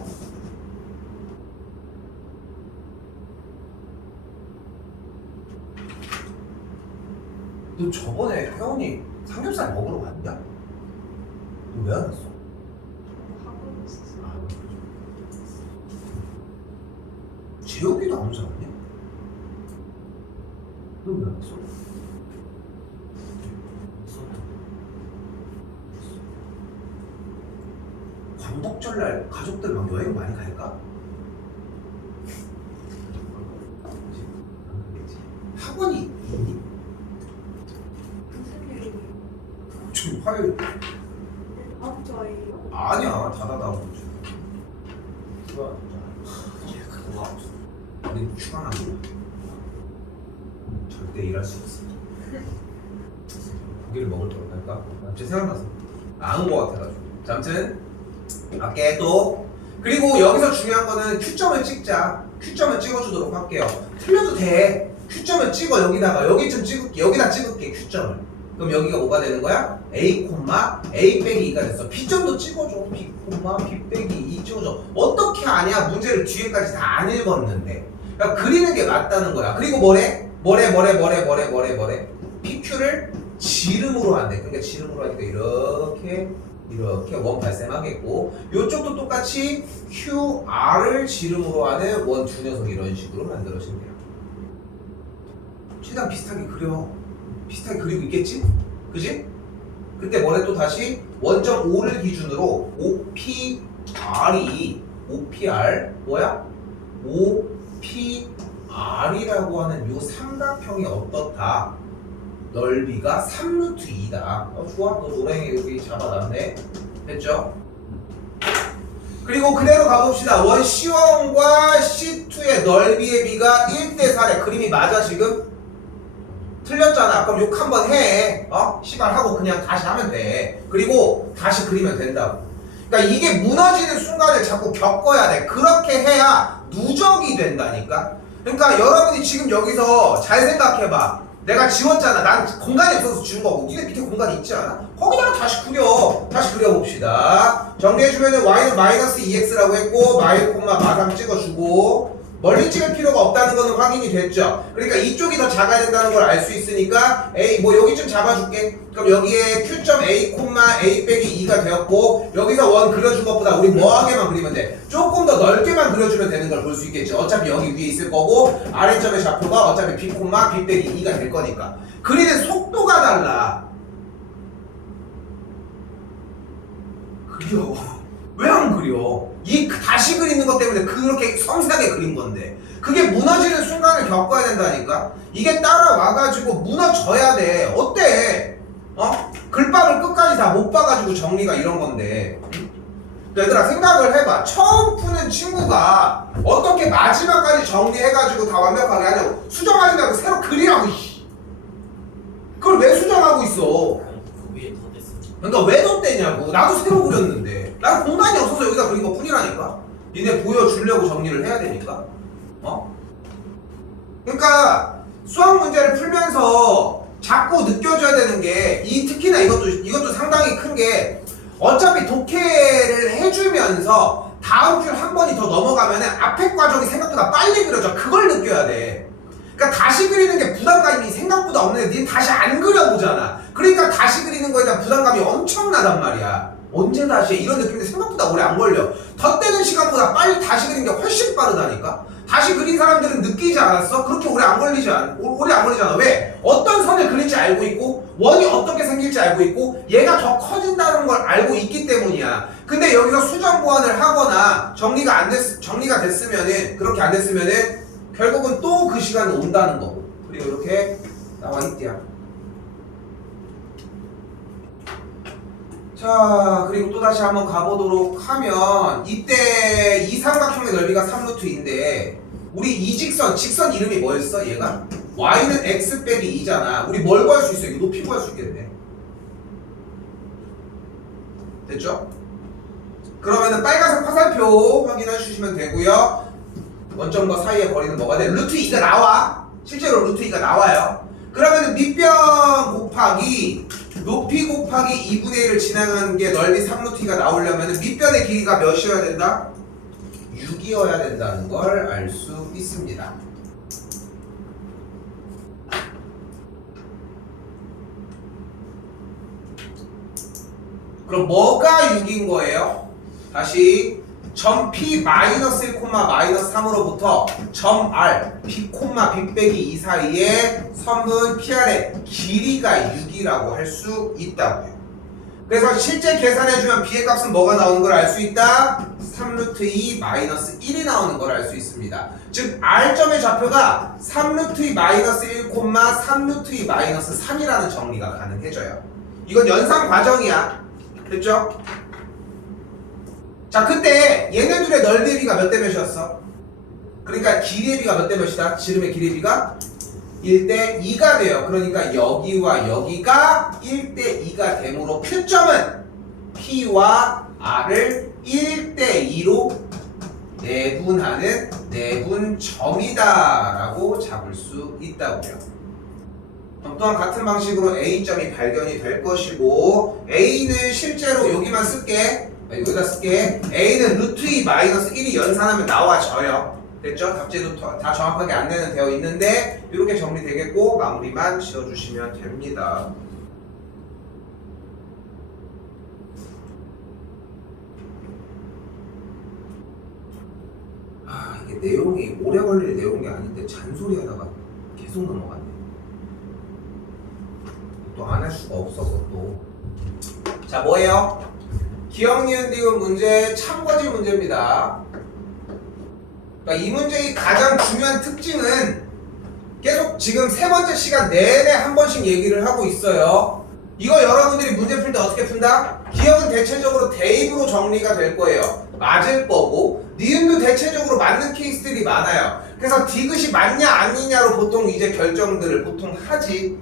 너 저번에 혜원이 삼겹살 먹으러 갔냐? 너 왜 안 왔어? 재혁이도 안 오지 않았냐? 너 왜 안 왔어? 광복절날 가족들랑 여행 많이 갈까? 학원이 있니? 무슨 일이에요? 지금 화요일. 다음 주예요? 아니야, 다다다음 주. 우리 휴가나고 절대 일할 수 없어. 고기를 먹을도록 할까? 갑자기 생각나서 안온 거 같아가지고. 자, 아무튼 갈게 또. 그리고 여기서 중요한 거는 Q점을 찍자. Q점을 찍어주도록 할게요. 틀려도 돼. Q점을 찍어. 여기다가 여기쯤 찍을게. 여기다 찍을게 Q점을. 그럼 여기가 뭐가 되는 거야? A, A 빼기 2가 됐어. B점도 찍어줘. B, B 빼기 2 찍어줘. 어떻게 아냐? 문제를 뒤에까지 다 안 읽었는데. 그러니까 그리는 게 맞다는 거야. 그리고 뭐래? PQ를 지름으로 한대. 그러니까 지름으로 하니까 이렇게 원 발생하겠고, 요쪽도 똑같이 QR을 지름으로 하는 원 두 녀석 이런 식으로 만들어지면 돼요. 최대한 비슷하게 그려. 비슷하게 그리고 있겠지? 그지? 그때 뭐래 또 다시 원점 5를 기준으로 OPR 뭐야? OPR이라고 하는 요 삼각형이 어떻다? 넓이가 3루트 2다. 좋아. 너 노랭이 여기 잡아놨네. 됐죠? 그리고 그대로 가봅시다. 원 C1과 C2의 넓이의 비가 1대4래. 그림이 맞아 지금? 틀렸잖아. 그럼 욕 한번 해. 시발하고 그냥 다시 하면 돼. 그리고 다시 그리면 된다고. 그러니까 이게 무너지는 순간을 자꾸 겪어야 돼. 그렇게 해야 누적이 된다니까. 그러니까 여러분이 지금 여기서 잘 생각해봐. 내가 지웠잖아. 난 공간이 없어서 지운 거고, 니네 밑에 공간이 있지 않아? 거기다가 다시 그려봅시다. 정리해주면은 y는 마이너스 2x라고 했고, 마일 콤마 마삼 찍어주고, 멀리 찍을 필요가 없다는 거는 확인이 됐죠. 그러니까 이쪽이 더 작아야 된다는 걸 알 수 있으니까 A 뭐 여기쯤 잡아줄게. 그럼 여기에 Q점.A, A 빼기 2가 되었고 여기서 원 그려준 것보다 우리 뭐하게만 그리면 돼. 조금 더 넓게만 그려주면 되는 걸 볼 수 있겠죠. 어차피 여기 위에 있을 거고 아래점의 좌표가 어차피 B, B 빼기 2가 될 거니까. 그리는 속도가 달라. 그려. 왜 안 그려? 이 다시 그리는 것 때문에 그렇게 섬세하게 그린 건데 그게 무너지는 순간을 겪어야 된다니까. 이게 따라와가지고 무너져야 돼. 어때? 글밥을 끝까지 다 못 봐가지고 정리가 이런 건데. 얘들아 생각을 해봐. 처음 푸는 친구가 어떻게 마지막까지 정리해가지고 다 완벽하게 하냐고. 수정하지 말고 새로 그리라고. 그걸 왜 수정하고 있어? 아니 그 위에 더 됐어. 그러니까 왜 덧대냐고. 나도 새로 그렸는데 나는 공간이 없어서 여기다 그린 것 뿐이라니까. 니네 보여주려고 정리를 해야 되니까. 그러니까 수학 문제를 풀면서 자꾸 느껴줘야 되는 게 특히나 이것도 상당히 큰 게 어차피 독해를 해주면서 다음 줄 한 번이 더 넘어가면은 앞에 과정이 생각보다 빨리 그려져. 그걸 느껴야 돼. 그러니까 다시 그리는 게 부담감이 생각보다 없는데 니는 다시 안 그려보잖아. 그러니까 다시 그리는 거에 대한 부담감이 엄청나단 말이야. 언제 다시 해? 이런 느낌인데 생각보다 오래 안 걸려. 덧대는 시간보다 빨리 다시 그리는 게 훨씬 빠르다니까. 다시 그린 사람들은 느끼지 않았어? 그렇게 오래 안 걸리잖아. 왜? 어떤 선을 그릴지 알고 있고 원이 어떻게 생길지 알고 있고 얘가 더 커진다는 걸 알고 있기 때문이야. 근데 여기서 수정 보완을 하거나 정리가 됐으면은 그렇게 안 됐으면은 결국은 또 그 시간이 온다는 거고. 그리고 이렇게 나와 있대요. 자, 그리고 또 다시 한번 가보도록 하면 이때 이 삼각형의 넓이가 3루트인데 우리 이 직선 이름이 뭐였어? 얘가? y는 x 빼기 2잖아. 우리 뭘 구할 수 있어? 이거 높이 구할 수 있겠네. 됐죠? 그러면은 빨간색 화살표 확인해 주시면 되고요. 원점과 사이의 거리는 뭐가 돼? 루트 2가 나와. 실제로 루트 2가 나와요. 그러면은 밑변 곱하기 높이 곱하기 2분의 1을 지나가는 게 넓이 3루트 2가 나오려면은 밑변의 길이가 몇이어야 된다? 6이어야 된다는 걸 알 수 있습니다. 그럼 뭐가 6인 거예요? 다시 점 P -1, -3으로부터 점 R, B, B 빼기 2 사이에 선분 PR의 길이가 6이라고 할 수 있다고요. 그래서 실제 계산해주면 B의 값은 뭐가 나오는 걸 알 수 있다? 3루트 2 마이너스 1이 나오는 걸 알 수 있습니다. 즉 R점의 좌표가 3루트 2 마이너스 1, 3루트 2 마이너스 3이라는 정리가 가능해져요. 이건 연산 과정이야. 됐죠? 자, 그때 얘네들의 넓이의 비가 몇 대 몇이었어? 그러니까 길이의 비가 몇 대 몇이다? 지름의 길이의 비가 1대 2가 돼요. 그러니까 여기와 여기가 1대 2가 되므로 Q점은 P와 R을 1대 2로 내분하는 내분점이다 라고 잡을 수 있다고요. 또한 같은 방식으로 A점이 발견이 될 것이고 A는 실제로 여기만 쓸게. 여기다 쓸게. A는 루트 2 마이너스 1이 연산하면 나와져요. 됐죠? 답지도 다 정확하게 안내는 되어 있는데 이렇게 정리되겠고 마무리만 지어주시면 됩니다. 이게 내용이 오래 걸릴 내용이 아닌데 잔소리 하다가 계속 넘어갔네. 또 안 할 수가 없어 그것도. 자, 뭐예요? 기억, 니은, 디귿 문제 참거지 문제입니다. 그러니까 이 문제의 가장 중요한 특징은 계속 지금 세 번째 시간 내내 한 번씩 얘기를 하고 있어요. 이거 여러분들이 문제 풀 때 어떻게 푼다? 기억은 대체적으로 대입으로 정리가 될 거예요. 맞을 거고 니은도 대체적으로 맞는 케이스들이 많아요. 그래서 디귿이 맞냐 아니냐로 보통 이제 결정들을 보통 하지.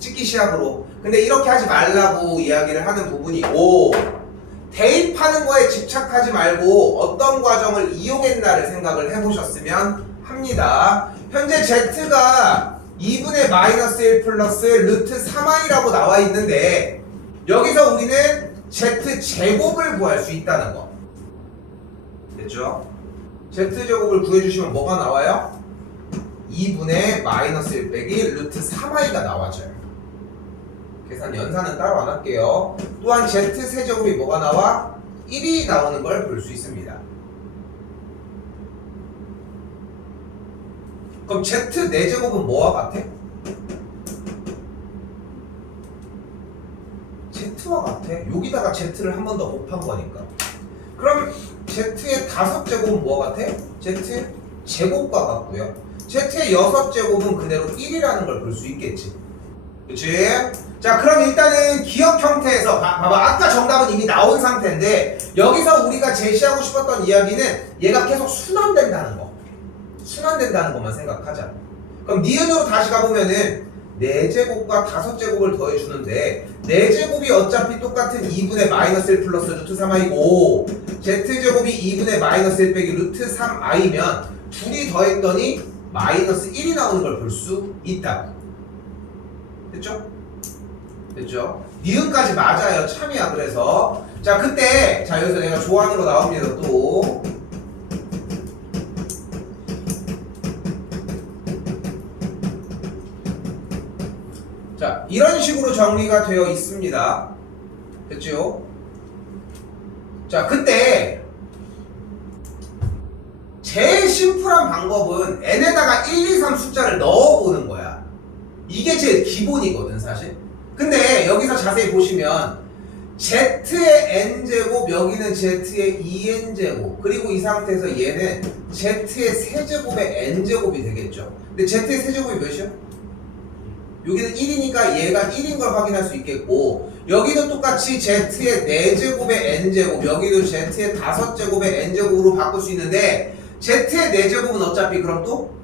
찍기 시합으로. 근데 이렇게 하지 말라고 이야기를 하는 부분이 대입하는 거에 집착하지 말고 어떤 과정을 이용했나를 생각을 해보셨으면 합니다. 현재 Z가 2분의 마이너스 1 플러스 루트 3i라고 나와 있는데 여기서 우리는 Z 제곱을 구할 수 있다는 거. 됐죠? Z제곱을 구해주시면 뭐가 나와요? 2분의 마이너스 1 빼기 루트 3i가 나와져요. 계산 연산은 따로 안 할게요. 또한 Z세제곱이 뭐가 나와? 1이 나오는 걸 볼 수 있습니다. 그럼 Z4제곱은 뭐와 같아? Z와 같아. 여기다가 Z를 한 번 더 곱한 거니까. 그럼 Z의 5제곱은 뭐와 같아? Z 제곱과 같고요. Z의 6제곱은 그대로 1이라는 걸 볼 수 있겠지. 그치? 자, 그럼 일단은 기억 형태에서 봐봐. 아까 정답은 이미 나온 상태인데 여기서 우리가 제시하고 싶었던 이야기는 얘가 계속 순환된다는 거. 순환된다는 것만 생각하자. 그럼 니은으로 다시 가보면은 4제곱과 5제곱을 더해주는데 4제곱이 어차피 똑같은 2분의 마이너스 1 플러스 루트 3i고 Z제곱이 2분의 마이너스 1 빼기 루트 3i면 둘이 더했더니 마이너스 1이 나오는 걸 볼 수 있다고. 됐죠? 됐죠? 니은까지 맞아요. 참이야. 그래서 자 그때 자 여기서 내가 좋아하는 거 나옵니다. 또 자, 이런 식으로 정리가 되어 있습니다. 됐죠? 자, 그때 제일 심플한 방법은 n에다가 1, 2, 3 숫자를 넣어보는 거야. 이게 제일 기본이거든, 사실. 근데 여기서 자세히 보시면 z의 n제곱, 여기는 z의 2n제곱, 그리고 이 상태에서 얘는 z의 세제곱의 n제곱이 되겠죠. 근데 z의 세제곱이 몇이야? 여기는 1이니까 얘가 1인 걸 확인할 수 있겠고 여기도 똑같이 z의 4제곱의 n제곱 여기도 z의 5제곱의 n제곱으로 바꿀 수 있는데 z의 4제곱은 어차피 그럼 또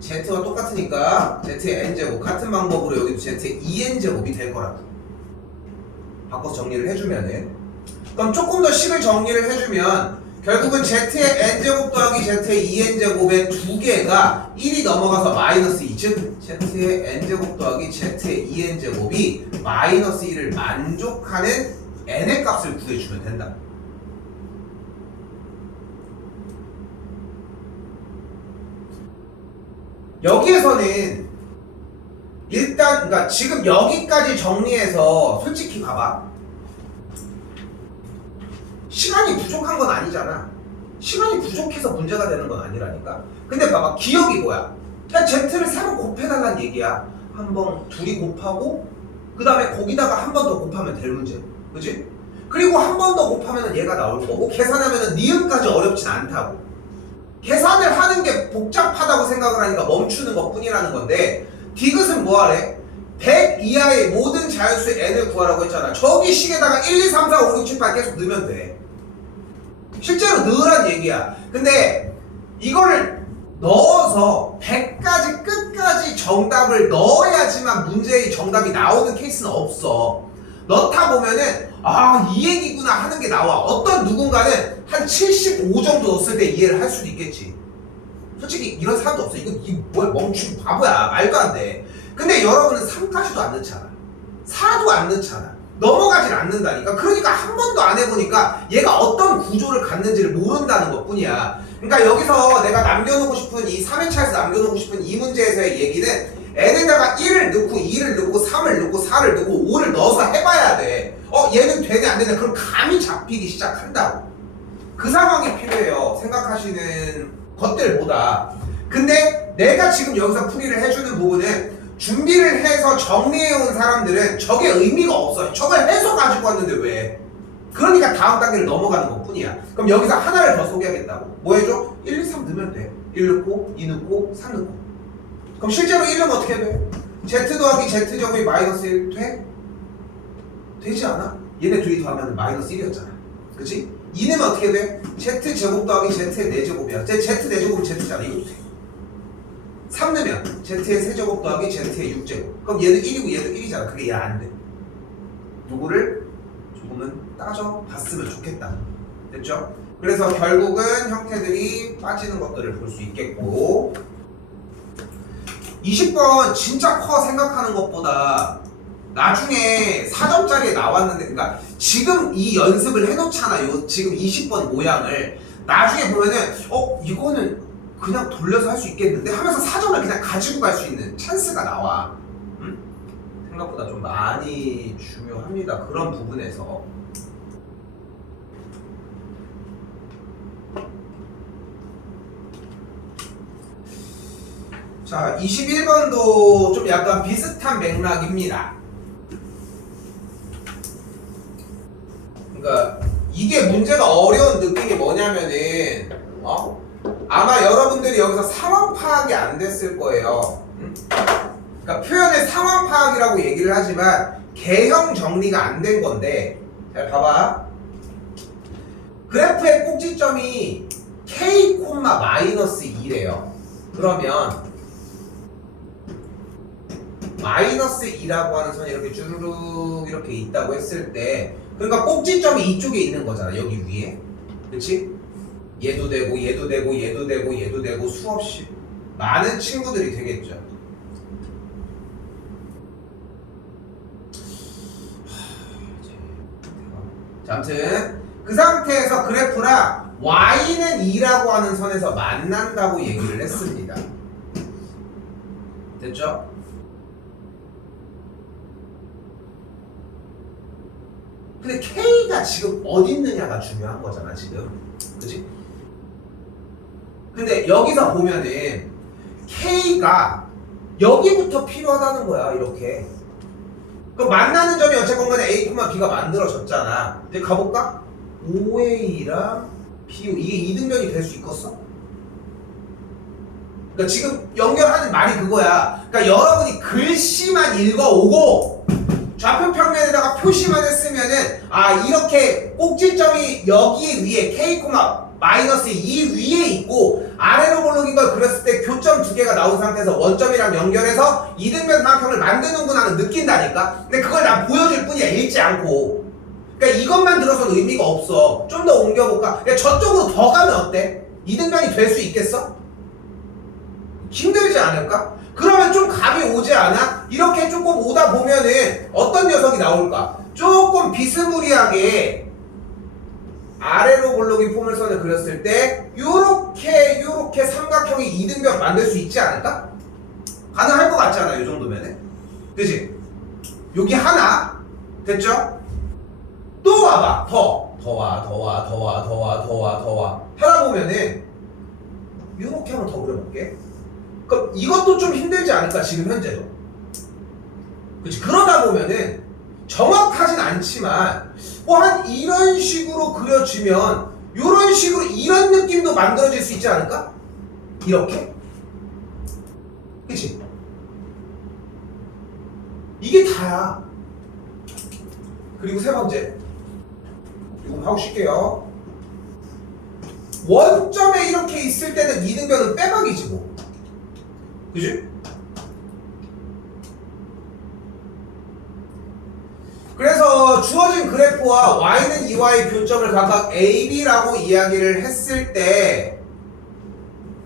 z와 똑같으니까 z의 n제곱 같은 방법으로 여기도 z의 2n제곱이 될 거라고 바꿔서 정리를 해주면은 그럼 조금 더 식을 정리를 해주면 결국은 z의 n제곱 더하기 z의 2n제곱의 두 개가 1이 넘어가서 마이너스 2, 즉 z의 n제곱 더하기 z의 2n제곱이 마이너스 1을 만족하는 n의 값을 구해주면 된다. 여기에서는 일단 그러니까 지금 여기까지 정리해서 솔직히 봐봐. 시간이 부족한 건 아니잖아. 시간이 부족해서 문제가 되는 건 아니라니까. 근데 봐봐, 기억이 뭐야? 그냥 z를 3을 곱해달라는 얘기야. 한 번 둘이 곱하고 그 다음에 거기다가 한 번 더 곱하면 될 문제. 그치? 그리고 한 번 더 곱하면 얘가 나올 거고 계산하면 니은까지 어렵진 않다고. 계산을 하는 게 복잡하다고 생각을 하니까 멈추는 것 뿐이라는 건데 디귿은 뭐하래? 100 이하의 모든 자연수의 n을 구하라고 했잖아. 저기 식에다가 1, 2, 3, 4, 5, 6, 7, 8 계속 넣으면 돼. 실제로 넣으란 얘기야. 근데 이거를 넣어서 100까지 끝까지 정답을 넣어야지만 문제의 정답이 나오는 케이스는 없어. 넣다 보면은 이 얘기구나 하는 게 나와. 어떤 누군가는 한 75 정도 넣었을 때 이해를 할 수도 있겠지. 솔직히 이런 사람도 없어. 이거 뭐야, 멈춘 바보야. 말도 안 돼. 근데 여러분은 3까지도 안 넣잖아. 4도 안 넣잖아. 넘어가질 않는다니까. 그러니까 한 번도 안 해보니까 얘가 어떤 구조를 갖는지를 모른다는 것 뿐이야. 그러니까 여기서 내가 남겨놓고 싶은 이 3회차에서 남겨놓고 싶은 이 문제에서의 얘기는 n에다가 1을 넣고 2를 넣고 3을 넣고 4를 넣고 5를 넣어서 해봐야 돼. 얘는 되네 안 되네. 그럼 감이 잡히기 시작한다고. 그 상황이 필요해요. 생각하시는 것들보다. 근데 내가 지금 여기서 풀이를 해주는 부분은 준비를 해서 정리해온 사람들은 저게 의미가 없어요. 저걸 해서 가지고 왔는데 왜? 그러니까 다음 단계를 넘어가는 것 뿐이야. 그럼 여기서 하나를 더 소개하겠다고. 뭐 해줘? 1, 2, 3 넣으면 돼. 1 넣고 2 넣고 3 넣고. 그럼 실제로 1 넣으면 어떻게 돼? z 더하기 z제곱이 마이너스 1 돼? 되지 않아? 얘네 둘이 더하면 마이너스 1이었잖아. 그치? 2 넣으면 어떻게 돼? z제곱 더하기 z의 4제곱이야. z 4제곱은 z잖아. 이것도 돼. 3 넣으면 z의 세제곱 더하기 z의 6제곱. 그럼 얘는 1이고 얘도 1이잖아. 그게 얘 안 돼. 요거를 조금은 따져봤으면 좋겠다. 됐죠? 그래서 결국은 형태들이 빠지는 것들을 볼 수 있겠고 20번 진짜 커 생각하는 것보다 나중에 4점짜리에 나왔는데 그러니까 지금 이 연습을 해놓잖아요. 지금 20번 모양을 나중에 보면은 이거는 그냥 돌려서 할 수 있겠는데 하면서 사정을 그냥 가지고 갈 수 있는 찬스가 나와. 생각보다 좀 많이 중요합니다. 그런 부분에서. 자, 21번도 좀 약간 비슷한 맥락입니다. 그러니까 이게 문제가 어려운 느낌이 뭐냐면은 아마 여러분들이 여기서 상황 파악이 안 됐을 거예요. 그러니까 표현의 상황 파악이라고 얘기를 하지만 개형 정리가 안 된 건데, 잘 봐봐. 그래프의 꼭지점이 k,-2래요. 그러면 -2라고 하는 선이 이렇게 쭈르륵 이렇게 있다고 했을 때, 그러니까 꼭지점이 이쪽에 있는 거잖아. 여기 위에. 그치? 얘도 되고 얘도 되고 얘도 되고 얘도 되고 수없이 많은 친구들이 되겠죠. 자, 아무튼 그 상태에서 그래프랑 y는 2라고 하는 선에서 만난다고 얘기를 했습니다. 됐죠? 근데 K가 지금 어디 있느냐가 중요한 거잖아, 지금. 그치? 근데 여기서 보면은 K가 여기부터 필요하다는 거야, 이렇게. 그럼 만나는 점이 어쨌건 간에 A, B가 만들어졌잖아. 이제 가볼까? OA랑 BO, 이게 2등변이 될 수 있겠어? 그러니까 지금 연결하는 말이 그거야. 그러니까 여러분이 글씨만 읽어오고 좌표 평면에다가 표시만 했으면은 이렇게 꼭지점이 여기 위에 K,-2 위에 있고 아래로 볼록인 걸 그렸을 때 교점 두 개가 나온 상태에서 원점이랑 연결해서 이등변 삼각형을 만드는구나는 느낀다니까. 근데 그걸 난 보여줄 뿐이야, 읽지 않고. 그러니까 이것만 들어서는 의미가 없어. 좀 더 옮겨볼까? 그러니까 저쪽으로 더 가면 어때? 이등변이 될 수 있겠어? 힘들지 않을까? 그러면 좀 감이 오지 않아? 이렇게 조금 오다 보면은 어떤 녀석이 나올까? 조금 비스무리하게 아래로 볼록인 포물선을 그렸을 때 요렇게 삼각형이 이등변 만들 수 있지 않을까? 가능할 것 같지 않아? 요 정도면은. 그치? 여기 하나 됐죠? 또 와봐. 더 와. 하다 보면은 요렇게 한번 더 그려볼게. 그럼 이것도 좀 힘들지 않을까, 지금 현재도. 그치? 그러다 보면은 정확하진 않지만 한 이런 식으로 그려지면 이런 식으로 이런 느낌도 만들어질 수 있지 않을까? 이렇게. 그치? 이게 다야. 그리고 세 번째, 이거 하고 쉴게요. 원점에 이렇게 있을 때는 이등변은 빼박이지 뭐. 그치? 그래서 주어진 그래프와 y는 2와의 교점을 각각 A, B라고 이야기를 했을 때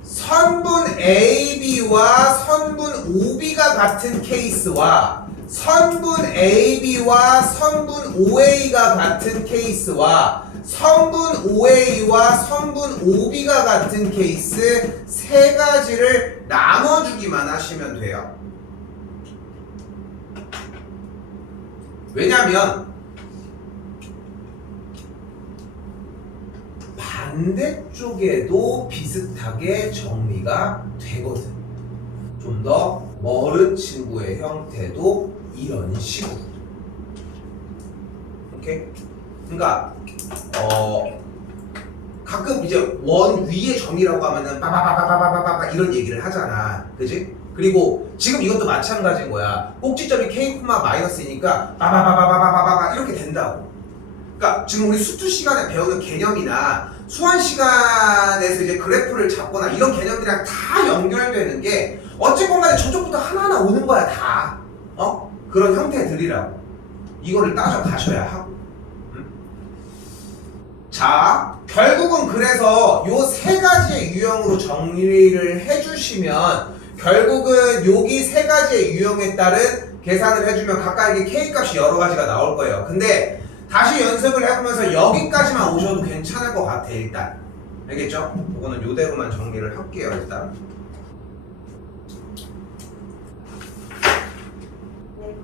선분 AB와 선분 OB가 같은 케이스와 선분 AB와 선분 OA가 같은 케이스와 선분 OA와 선분 OB가 같은 케이스 세 가지를 나눠주기만 하시면 돼요. 왜냐면 반대쪽에도 비슷하게 정리가 되거든. 좀 더 멀은 친구의 형태도 이런 식으로. 오케이? 그러니까 가끔 이제 원 위의 점이라고 하면은 빠바바바바바바바 이런 얘기를 하잖아. 그지? 그리고 지금 이것도 마찬가지인 거야. 꼭지점이 K,-이니까 빠바바바바바바바 이렇게 된다고. 그러니까 지금 우리 수투 시간에 배우는 개념이나 수학 시간에서 이제 그래프를 잡거나 이런 개념들이랑 다 연결되는 게 어쨌건 간에 저쪽부터 하나하나 오는 거야, 다. 그런 형태들이라고. 이거를 따져 가셔야 하고. 자, 결국은 그래서 요 세 가지의 유형으로 정리를 해주시면 결국은 여기 세 가지의 유형에 따른 계산을 해주면 각각의 K값이 여러 가지가 나올 거예요. 근데 다시 연습을 해보면서 여기까지만 오셔도 괜찮을 것 같아, 일단. 알겠죠? 이거는 요대로만 정리를 할게요 일단. 네.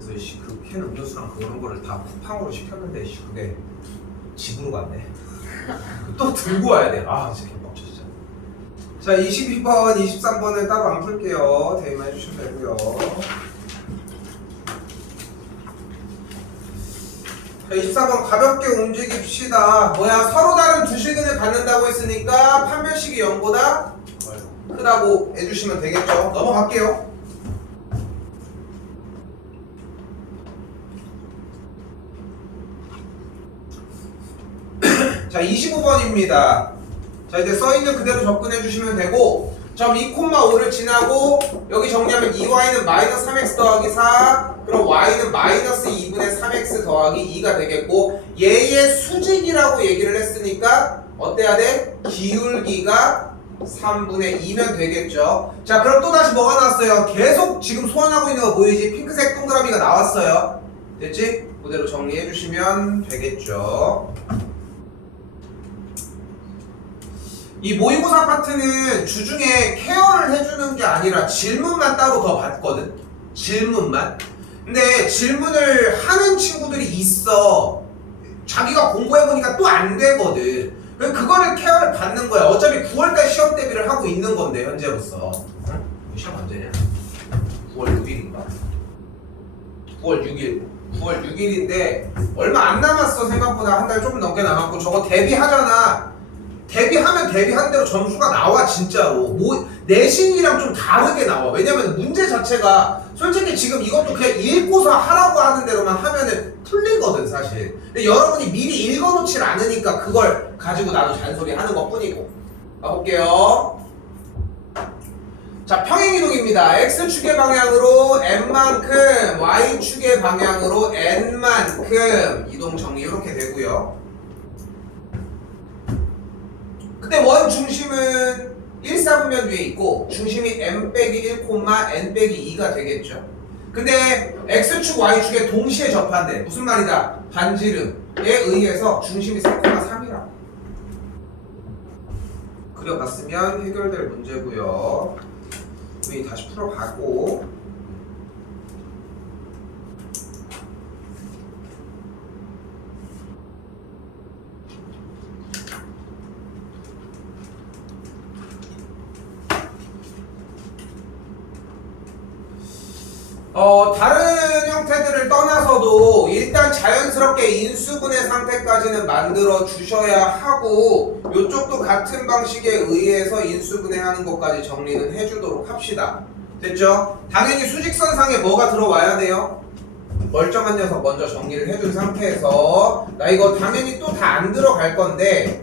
그래서 그 캔 음료수랑 그런 거를 다 쿠팡으로 시켰는데 그게 집으로 갔네. 또 들고 와야 돼. 아 진짜 개빡쳐 진짜. 자 22번, 23번을 따로 안 풀게요. 대입만 해주시면 되고요. 자 24번 가볍게 움직입시다. 뭐야 서로 다른 두 실근을 갖는다고 했으니까 판별식이 0보다 크다고 해주시면 되겠죠. 넘어갈게요. 자 25번입니다. 자 이제 써있는 그대로 접근해 주시면 되고 점 2,5를 지나고 여기 정리하면 2y는 마이너스 3x 더하기 4 그럼 y는 마이너스 2분의 3x 더하기 2가 되겠고 얘의 수직이라고 얘기를 했으니까 어때야 돼? 기울기가 3분의 2면 되겠죠. 자 그럼 또다시 뭐가 나왔어요? 계속 지금 소환하고 있는 거 보이지? 핑크색 동그라미가 나왔어요. 됐지? 그대로 정리해 주시면 되겠죠. 이 모의고사 파트는 주중에 케어를 해주는 게 아니라 질문만 따로 더 받거든. 질문만. 근데 질문을 하는 친구들이 있어. 자기가 공부해보니까 또 안 되거든. 그거를 케어를 받는 거야. 어차피 9월달 시험 대비를 하고 있는 건데 현재로서. 응? 시험 언제냐? 9월 6일인가? 9월 6일. 9월 6일인데 얼마 안 남았어. 생각보다 한 달 조금 넘게 남았고 저거 대비하잖아. 대비하면 대비한 대로 점수가 나와 진짜로. 뭐 내신이랑 좀 다르게 나와. 왜냐면 문제 자체가 솔직히 지금 이것도 그냥 읽고서 하라고 하는 대로만 하면은 풀리거든 사실. 근데 여러분이 미리 읽어놓질 않으니까 그걸 가지고 나도 잔소리 하는 것 뿐이고. 가볼게요. 자 평행이동입니다. x축의 방향으로 n만큼 y축의 방향으로 n만큼 이동 정리 이렇게 되고요. 근데 원 중심은 1, 4분면 위에 있고 중심이 n 빼기 1, n 빼기 2가 되겠죠. 근데 x축, y축에 동시에 접한대. 무슨 말이다? 반지름에 의해서 중심이 3,3이라. 그려봤으면 해결될 문제고요. 우리 다시 풀어가고. 다른 형태들을 떠나서도 일단 자연스럽게 인수분해 상태까지는 만들어 주셔야 하고 이쪽도 같은 방식에 의해서 인수분해하는 것까지 정리는 해주도록 합시다. 됐죠? 당연히 수직선상에 뭐가 들어와야 돼요? 멀쩡한 녀석 먼저 정리를 해준 상태에서 나 이거 당연히 또 다 안 들어갈 건데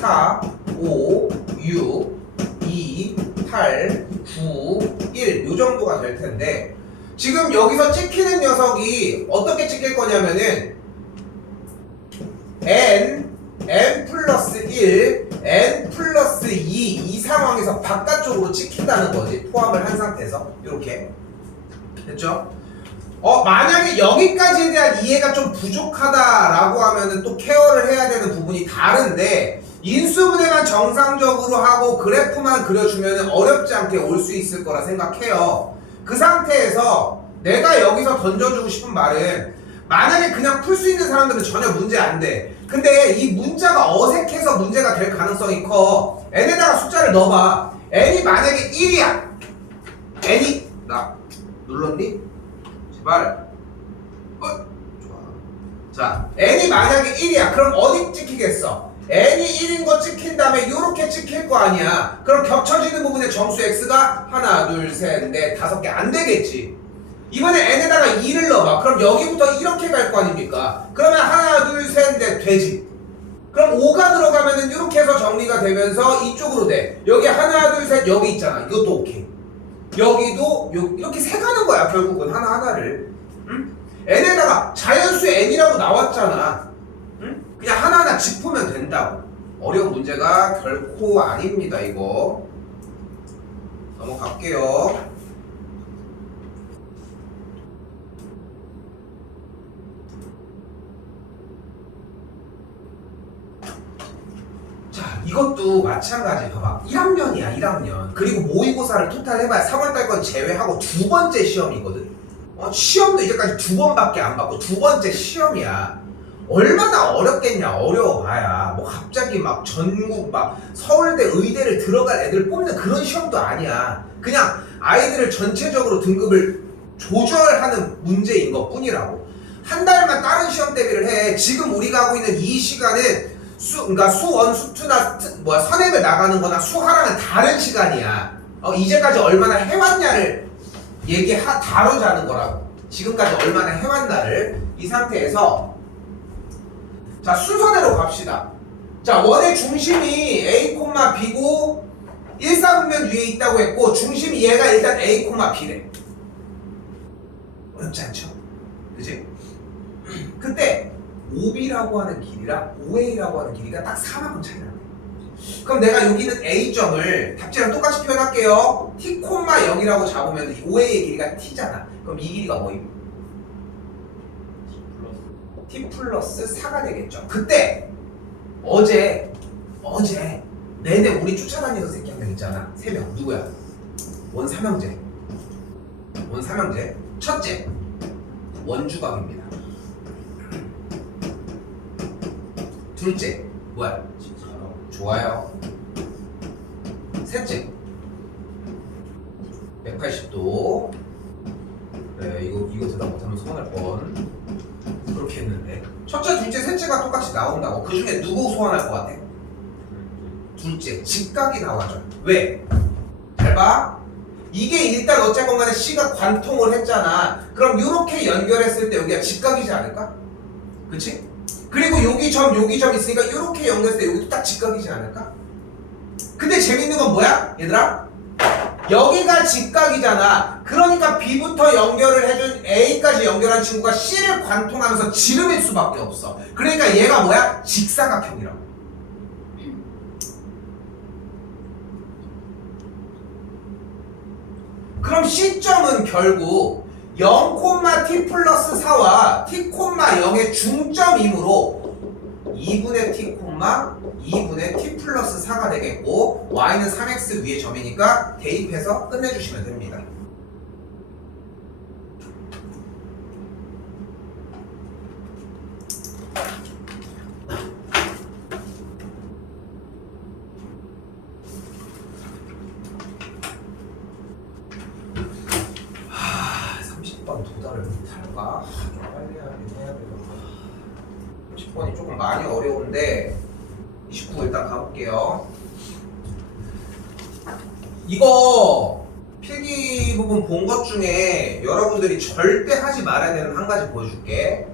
4, 5, 6, 2, 8, 9, 1 요 정도가 될 텐데 지금 여기서 찍히는 녀석이 어떻게 찍힐 거냐면은 n 플러스 1, n 플러스 2 이 상황에서 바깥쪽으로 찍힌다는 거지. 포함을 한 상태에서 이렇게 됐죠? 만약에 여기까지에 대한 이해가 좀 부족하다라고 하면은 또 케어를 해야 되는 부분이 다른데 인수분해만 정상적으로 하고 그래프만 그려주면 어렵지 않게 올 수 있을 거라 생각해요. 그 상태에서 내가 여기서 던져주고 싶은 말은 만약에 그냥 풀 수 있는 사람들은 전혀 문제 안 돼. 근데 이 문자가 어색해서 문제가 될 가능성이 커. n에다가 숫자를 넣어봐. n이 만약에 1이야. n이 나 눌렀니? 제발. 좋아. 자, n이 만약에 1이야. 그럼 어디 찍히겠어? n이 1인 거 찍힌 다음에 요렇게 찍힐 거 아니야. 그럼 겹쳐지는 부분의 점수 x가 하나, 둘, 셋, 넷, 5개 안 되겠지. 이번에 n에다가 2를 넣어봐. 그럼 여기부터 이렇게 갈 거 아닙니까? 그러면 하나, 둘, 셋, 넷 되지. 그럼 5가 들어가면은 이렇게 해서 정리가 되면서 이쪽으로 돼. 여기 하나, 둘, 셋 여기 있잖아. 이것도 오케이. 여기도 이렇게 세가는 거야 결국은 하나하나를. 응? n에다가 자연수 n이라고 나왔잖아. 응? 그냥 하나하나 짚으면 된다고. 어려운 문제가 결코 아닙니다 이거. 넘어갈게요. 이것도 마찬가지. 봐봐. 1학년이야 1학년. 그리고 모의고사를 토탈 해봐야 3월달 건 제외하고 두 번째 시험이거든. 시험도 이제까지 두 번밖에 안 받고 두 번째 시험이야. 얼마나 어렵겠냐. 어려워봐야 뭐 갑자기 막 전국 막 서울대 의대를 들어갈 애들 뽑는 그런 시험도 아니야. 그냥 아이들을 전체적으로 등급을 조절하는 문제인 것 뿐이라고. 한 달만 다른 시험 대비를 해. 지금 우리가 하고 있는 이 시간은 그러니까 수원, 수투나 선행을 나가는 거나 수하랑은 다른 시간이야. 이제까지 얼마나 해왔냐를 다루자는 거라고. 지금까지 얼마나 해왔나를. 이 상태에서 자, 순서대로 갑시다. 자, 원의 중심이 A, B고 1사분면 위에 있다고 했고 중심이 얘가 일단 A, B래. 어렵지 않죠? 그치? 그때 OB라고 하는 길이랑 OA라고 하는 길이가 딱 4만큼 차이 나요. 그럼 내가 여기는 A점을 답지랑 똑같이 표현할게요. T, 0이라고 잡으면 이 OA의 길이가 T잖아. 그럼 이 길이가 뭐임? T 플러스 4가 되겠죠. 그때 어제 내내 우리 쫓아다니던 새끼 한 명 있잖아. 3명. 누구야? 원삼형제. 첫째 원주각입니다. 둘째 뭐야? 좋아요. 셋째 180도. 그래, 이거 대답 못하면 서운할 뻔. 그렇게 했는데 첫째, 둘째, 셋째가 똑같이 나온다고. 그 중에 누구 소환할 것 같아? 둘째, 직각이 나와줘. 왜? 잘 봐. 이게 일단 어쨌건 간에 C가 관통을 했잖아. 그럼 이렇게 연결했을 때 여기가 직각이지 않을까? 그치? 그리고 여기 점 있으니까 이렇게 연결했을 때 여기도 딱 직각이지 않을까? 근데 재밌는 건 뭐야? 얘들아? 여기가 직각이잖아. 그러니까 B부터 연결을 해준 A까지 연결한 친구가 C를 관통하면서 지름일 수밖에 없어. 그러니까 얘가 뭐야? 직사각형이라고. 그럼 C점은 결국 0,T 플러스 4와 T, 0의 중점이므로 2분의 T, 2분의 T 플러스 4가 되겠고 Y는 3X 위의 점이니까 대입해서 끝내주시면 됩니다. 도달을 못할까? 좀 빨리 해야 되나? 30번이 조금 많이 어려운데 29 일단 가볼게요. 이거 필기 부분 본 것 중에 여러분들이 절대 하지 말아야 되는 한 가지 보여줄게.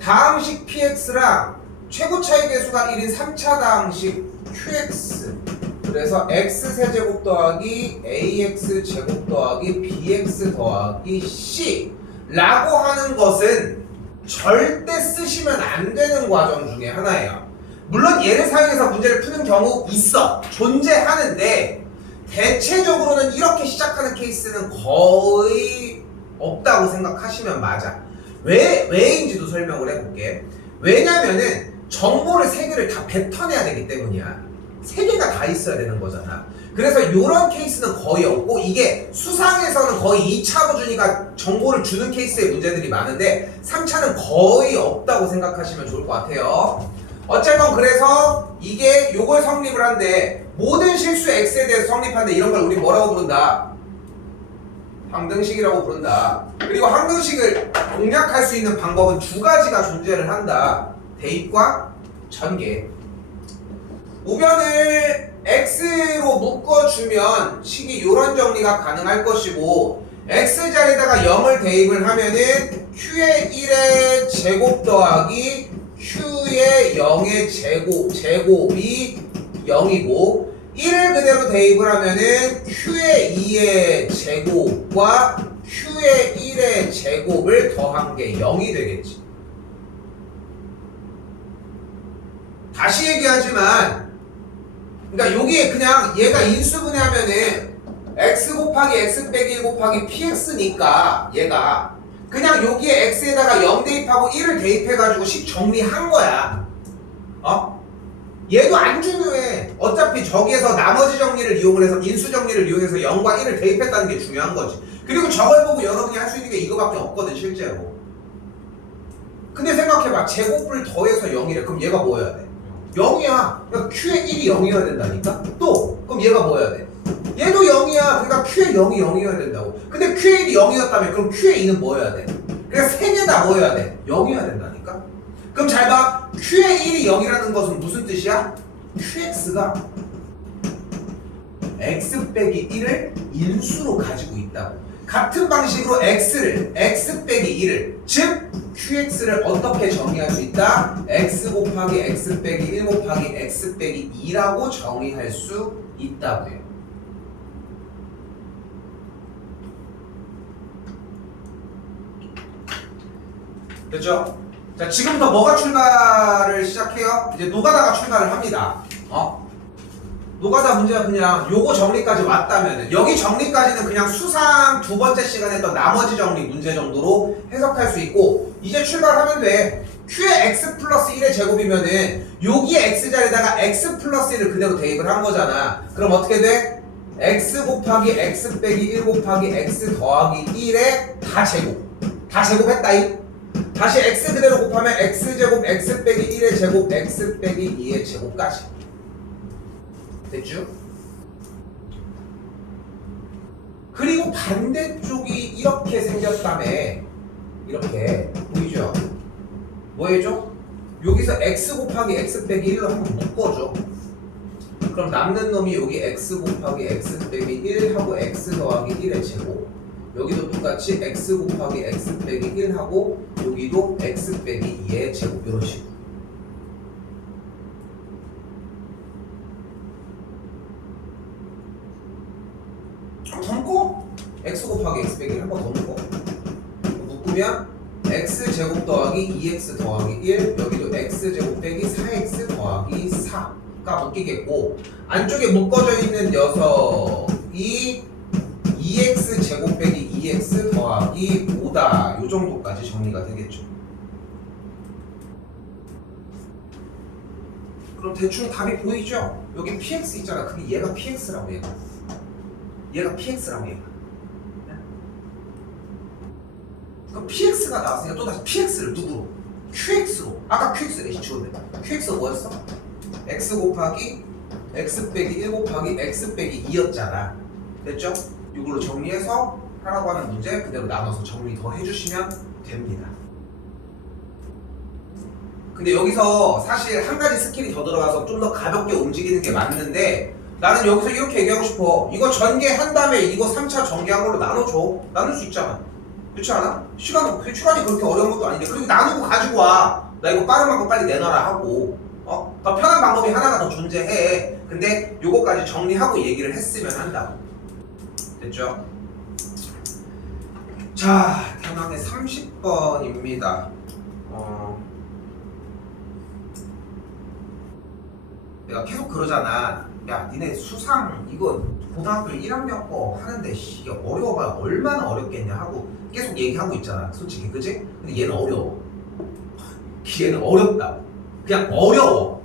다항식 px랑 최고 차이 계수가 1인 3차 다항식 qx, 그래서 x세제곱 더하기 ax제곱 더하기 bx 더하기 c 라고 하는 것은 절대 쓰시면 안 되는 과정 중에 하나예요. 물론 얘를 사용해서 문제를 푸는 경우 있어. 존재하는데 대체적으로는 이렇게 시작하는 케이스는 거의 없다고 생각하시면 맞아. 왜인지도 설명을 해볼게. 왜냐면은 정보를 3개를 다 뱉어내야 되기 때문이야. 3개가 다 있어야 되는 거잖아. 그래서 이런 케이스는 거의 없고, 이게 수상에서는 거의 2차 보준이가 정보를 주는 케이스의 문제들이 많은데 3차는 거의 없다고 생각하시면 좋을 것 같아요. 어쨌건 그래서 이게 요걸 성립을 한데, 모든 실수 x에 대해서 성립하는데 이런 걸 우리 뭐라고 부른다? 항등식이라고 부른다. 그리고 항등식을 공략할 수 있는 방법은 2가지가 존재를 한다. 대입과 전개. 우변을 x로 묶어주면 식이 이런 정리가 가능할 것이고, x자리에다가 0을 대입을 하면은 q의 1의 제곱 더하기 q의 0의 제곱이 0이고, 1을 그대로 대입을 하면은 q의 2의 제곱과 q의 1의 제곱을 더한 게 0이 되겠지. 다시 얘기하지만, 그러니까 여기에 그냥 얘가 인수분해하면은 x 곱하기 x 빼기 1 곱하기 px니까 얘가 그냥 여기에 x에다가 0 대입하고 1을 대입해가지고 식 정리한 거야. 얘도 안 중요해. 어차피 저기에서 나머지 정리를 이용을 해서 인수 정리를 이용해서 0과 1을 대입했다는 게 중요한 거지. 그리고 저걸 보고 여러분이 할 수 있는 게 이거밖에 없거든 실제로. 근데 생각해봐. 제곱을 더해서 0이래. 그럼 얘가 뭐여야 돼? 0이야. 그러니까 Q의 1이 0이어야 된다니까? 또 그럼 얘가 뭐여야 돼? 얘도 0이야. 그러니까 Q의 0이 0이어야 된다고. 근데 Q의 1이 0이었다면 그럼 Q의 2는 뭐여야 돼? 그러니까 세 개 다 뭐여야 돼? 0이어야 된다니까? 그럼 잘 봐. Q의 1이 0이라는 것은 무슨 뜻이야? QX가 X 빼기 1을 인수로 가지고 있다고. 같은 방식으로 X를 X 빼기 1을 즉 QX를 어떻게 정의할 수 있다? X 곱하기 X 빼기 1 곱하기 X 빼기 2라고 정의할 수 있다고 해요. 됐죠? 자, 지금부터 뭐가 출발을 시작해요? 이제 노가다가 출발을 합니다. 노가다 문제가 그냥 요거 정리까지 왔다면 여기 정리까지는 그냥 수상 두 번째 시간에 했던 나머지 정리 문제 정도로 해석할 수 있고 이제 출발하면 돼. Q의 X 플러스 1의 제곱이면은 여기에 X 자리에다가 X 플러스 1을 그대로 대입을 한 거잖아. 그럼 어떻게 돼? X 곱하기 X 빼기 1 곱하기 X 더하기 1의 다 제곱. 다 제곱했다잉. 다시 X 그대로 곱하면 X제곱 X 빼기 1의 제곱 X 빼기 2의 제곱까지. 됐죠? 그리고 반대쪽이 이렇게 생겼다며. 이렇게 보이죠? 뭐 해줘? 여기서 X 곱하기 X 빼기 1로 한번 묶어줘. 그럼 남는 놈이 여기 X 곱하기 X 빼기 1 하고 X 더하기 1의 제곱. 여기도 똑같이 X 곱하기 X 빼기 1 하고 여기도 X 빼기 2의 제곱. 이런 식으로. 더 묶어. X 곱하기 X 빼기 1 한 번 더 묶어. 묶으면 X 제곱 더하기 2X 더하기 1 여기도 X 제곱 빼기 4X 더하기 4가 묶이겠고 안쪽에 묶어져 있는 녀석이 2x 제곱 빼기 2x 더하기 5다. 요 정도까지 정리가 되겠죠. 그럼 대충 답이 보이죠? 여기 px 있잖아. 그게 얘가 px라고 얘가 px라고 얘가. 그럼 px가 나왔으니까 또다시 px를 누구로? qx로. 아까 qx를 지웠네. qx가 뭐였어? x 곱하기 x 빼기 1 곱하기 x 빼기 2였잖아. 됐죠? 이걸로 정리해서 하라고 하는 문제 그대로 나눠서 정리 더 해주시면 됩니다. 근데 여기서 사실 한 가지 스킬이 더 들어가서 좀 더 가볍게 움직이는 게 맞는데 나는 여기서 이렇게 얘기하고 싶어. 이거 전개한 다음에 이거 3차 전개한 걸로 나눠줘. 나눌 수 있잖아. 그렇지 않아? 시간이 그렇게 어려운 것도 아닌데 그리고 나누고 가지고 와. 나 이거 빠른 방법 빨리 내놔라 하고 더 편한 방법이 하나가 더 존재해. 근데 요거까지 정리하고 얘기를 했으면 한다고. 됐죠? 자, 다음에 30번입니다. 내가 계속 그러잖아. 야, 니네 수상 이거 고등학교 1학년 거 하는데 이게 어려워봐야 얼마나 어렵겠냐 하고 계속 얘기하고 있잖아. 솔직히, 그치? 근데 얘는 어려워. 얘는 어렵다. 그냥 어려워.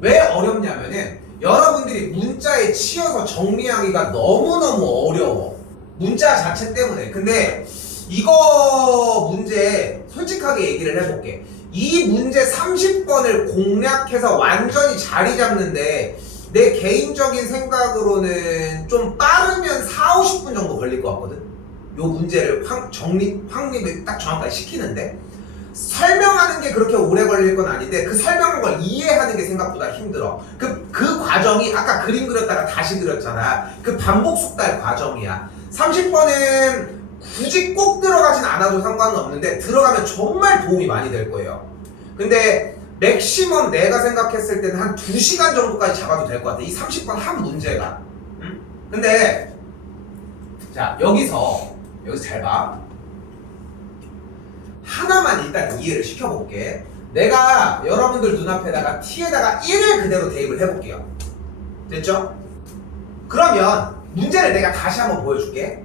왜 어렵냐면은 여러분들이 문자에 치여서 정리하기가 너무너무 어려워. 문자 자체 때문에. 근데 이거 문제 솔직하게 얘기를 해볼게. 이 문제 30번을 공략해서 완전히 자리 잡는데 내 개인적인 생각으로는 좀 빠르면 4, 50분 정도 걸릴 것 같거든. 요 문제를 확립을 딱 정확하게 시키는데 설명하는 게 그렇게 오래 걸릴 건 아닌데 그 설명한 걸 이해하는 게 생각보다 힘들어. 그 과정이 아까 그림 그렸다가 다시 그렸잖아. 그 반복 숙달 과정이야. 30번은 굳이 꼭 들어가진 않아도 상관은 없는데 들어가면 정말 도움이 많이 될 거예요. 근데 맥시멈 내가 생각했을 때는 한 2시간 정도까지 잡아도 될 것 같아. 이 30번 한 문제가. 근데 자 여기서 잘 봐. 하나만 일단 이해를 시켜볼게. 내가 여러분들 눈앞에다가 t에다가 1을 그대로 대입을 해볼게요. 됐죠? 그러면 문제를 내가 다시 한번 보여줄게.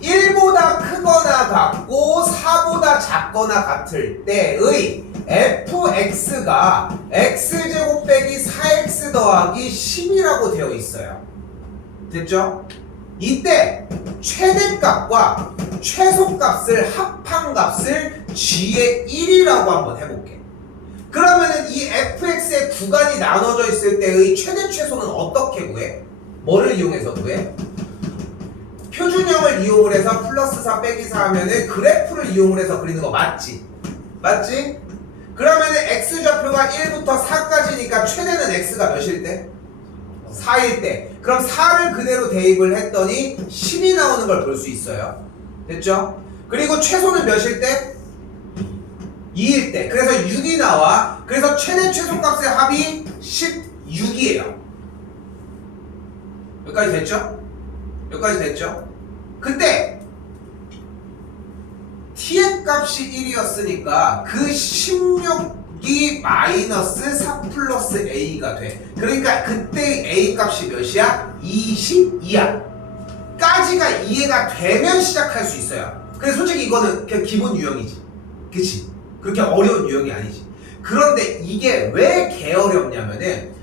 1보다 크거나 같고 4보다 작거나 같을 때의 fx가 x제곱 빼기 4x 더하기 10이라고 되어 있어요. 됐죠? 이때 최대값과 최소값을 합한 값을 g의 1이라고 한번 해볼게. 그러면은 이 fx의 구간이 나눠져 있을 때의 최대 최소는 어떻게 구해? 뭐를 이용해서 구해? 표준형을 이용을 해서 플러스 4 빼기 4 하면은 그래프를 이용을 해서 그리는 거 맞지? 맞지? 그러면은 x좌표가 1부터 4까지니까 최대는 x가 몇일 때? 4일 때. 그럼 4를 그대로 대입을 했더니 10이 나오는 걸 볼 수 있어요. 됐죠? 그리고 최소는 몇일 때? 2일 때. 그래서 6이 나와. 그래서 최대 최소값의 합이 16이에요. 여기까지 됐죠? 여기까지 됐죠? 근데 t의 값이 1이었으니까 그 16이 마이너스 4 플러스 a가 돼. 그러니까 그때 a 값이 몇이야? 22야. 까지가 이해가 되면 시작할 수 있어요. 근데 솔직히 이거는 그냥 기본 유형이지. 그치? 그렇게 어려운 유형이 아니지. 그런데 이게 왜 개어렵냐면은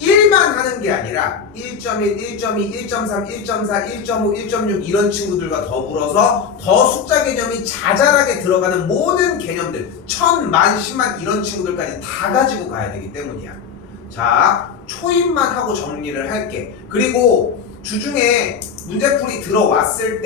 1만 하는 게 아니라 1.1, 1.2, 1.3, 1.4, 1.5, 1.6 이런 친구들과 더불어서 더 숫자 개념이 자잘하게 들어가는 모든 개념들 1000만, 10만 이런 친구들까지 다 가지고 가야 되기 때문이야. 자, 초입만 하고 정리를 할게. 그리고 주중에 문제풀이 들어왔을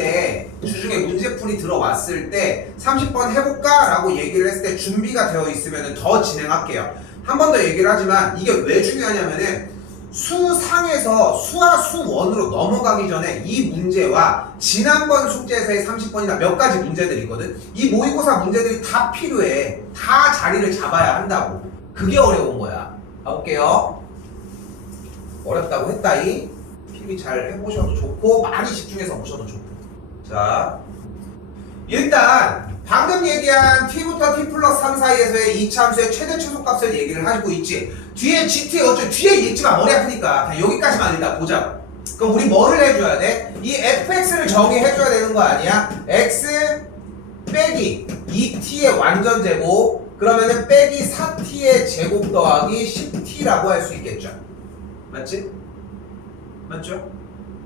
때 30번 해볼까? 라고 얘기를 했을 때 준비가 되어 있으면 더 진행할게요. 한 번 더 얘기를 하지만 이게 왜 중요하냐면은 수상에서 수와 수원으로 넘어가기 전에 이 문제와 지난번 숙제에서의 30번이나 몇 가지 문제들이거든. 이 모의고사 문제들이 다 필요해. 다 자리를 잡아야 한다고. 그게 어려운 거야. 가볼게요. 어렵다고 했다이. 필기 잘 해보셔도 좋고 많이 집중해서 보셔도 좋고. 자, 일단 방금 얘기한 t부터 t 플러스 3 사이에서의 이차함수의 최대 최소값을 얘기를 하고 있지. 뒤에 gt 어쩌 뒤에 읽지마. 머리 아프니까 그냥 여기까지만 일단 보자고. 그럼 우리 뭐를 해줘야 돼? 이 fx를 정의해줘야 되는 거 아니야? x 빼기 2t의 완전 제곱 그러면은 빼기 4t의 제곱 더하기 10t라고 할 수 있겠죠. 맞지? 맞죠?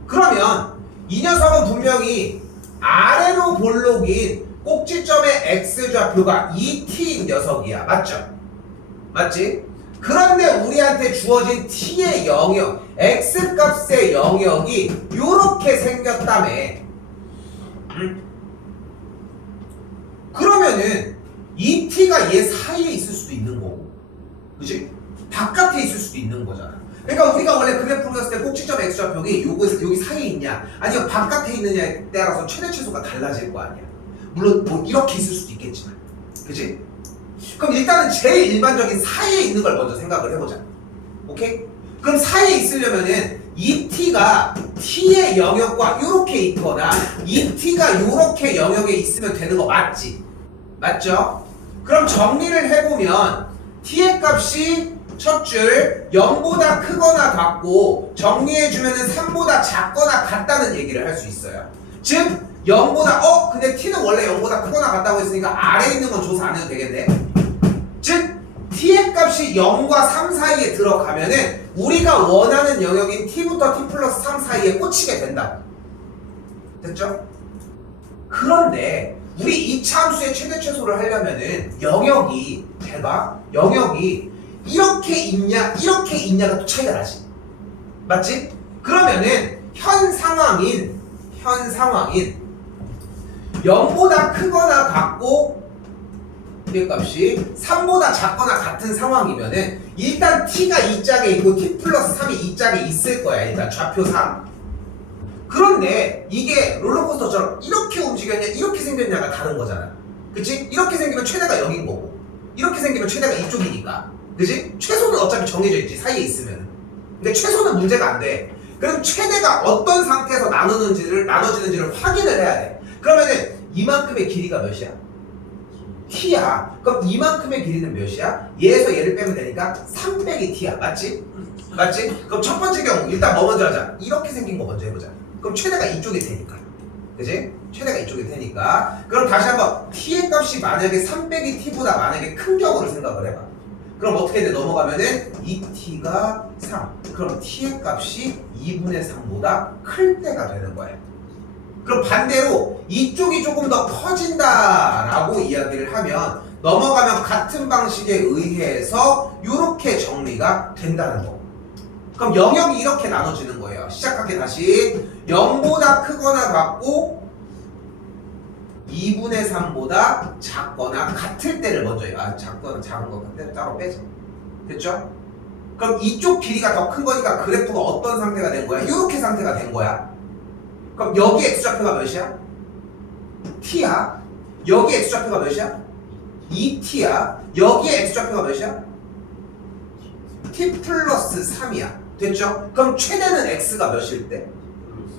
그러면 이 녀석은 분명히 아래로 볼록인 꼭지점의 x좌표가 2t인 녀석이야. 맞죠? 맞지? 그런데 우리한테 주어진 t의 영역, x값의 영역이 요렇게 생겼다며. 그러면은 이 t가 얘 사이에 있을 수도 있는 거고, 그치? 바깥에 있을 수도 있는 거잖아. 그러니까 우리가 원래 그래프를 그렸을 때 꼭지점 x좌표가 여기 사이에 있냐 아니면 바깥에 있느냐에 따라서 최대 최소가 달라질 거 아니야. 물론 뭐 이렇게 있을 수도 있겠지만, 그치? 그럼 일단은 제일 일반적인 사이에 있는 걸 먼저 생각을 해보자. 오케이? 그럼 사이에 있으려면은 이 t가 t의 영역과 요렇게 있거나 이 t가 요렇게 영역에 있으면 되는 거 맞지? 맞죠? 그럼 정리를 해보면 t의 값이 첫 줄 0보다 크거나 같고 정리해주면은 3보다 작거나 같다는 얘기를 할 수 있어요. 즉 0보다 근데 t는 원래 0보다 크거나 같다고 했으니까 아래에 있는 건 조사 안 해도 되겠네. 즉 t의 값이 0과 3 사이에 들어가면은 우리가 원하는 영역인 t부터 t 플러스 3 사이에 꽂히게 된다. 됐죠? 그런데 우리 2차 함수의 최대 최소를 하려면은 영역이 이렇게 있냐 이렇게 있냐가 또 차이가 나지. 맞지? 그러면은 현 상황인 0보다 크거나 같고 t의 값이 3보다 작거나 같은 상황이면은 일단 t가 이 짝에 있고 t 플러스 3이 이 짝에 있을 거야. 일단 좌표상. 그런데 이게 롤러코스터처럼 이렇게 움직였냐 이렇게 생겼냐가 다른 거잖아. 그치? 이렇게 생기면 최대가 0인 거고 이렇게 생기면 최대가 이쪽이니까, 그치? 최소는 어차피 정해져 있지, 사이에 있으면. 근데 최소는 문제가 안 돼. 그럼 최대가 어떤 상태에서 나눠지는지를 확인을 해야 돼. 그러면은 이만큼의 길이가 몇이야? t야. 그럼 이만큼의 길이는 몇이야? 얘에서 얘를 빼면 되니까 3 빼기 t야. 맞지? 맞지? 그럼 첫 번째 경우 일단 뭐 먼저 하자? 이렇게 생긴 거 먼저 해보자. 그럼 최대가 이쪽일 테니까. 그지? 최대가 이쪽일 테니까. 그럼 다시 한번 t의 값이 만약에 3 빼기 t보다 만약에 큰 경우를 생각을 해봐. 그럼 어떻게 돼? 넘어가면은 2t가 3. 그럼 t의 값이 2분의 3보다 클 때가 되는 거예요. 그럼 반대로 이쪽이 조금 더 커진다라고 이야기를 하면 넘어가면 같은 방식에 의해서 이렇게 정리가 된다는 거. 그럼 영역이 이렇게 나눠지는 거예요. 시작할게 다시. 0보다 크거나 같고 2분의 3보다 작거나 같을 때를 먼저 해요. 작거나 작은 거 같을 때 따로 빼죠. 됐죠? 그럼 이쪽 길이가 더 큰 거니까 그래프가 어떤 상태가 된 거야? 이렇게 상태가 된 거야. 그럼 여기 x좌표가 몇이야? t야. 여기 x좌표가 몇이야? 2t야. 여기에 x좌표가 몇이야? t 플러스 3이야. 됐죠? 그럼 최대는 x가 몇일 때?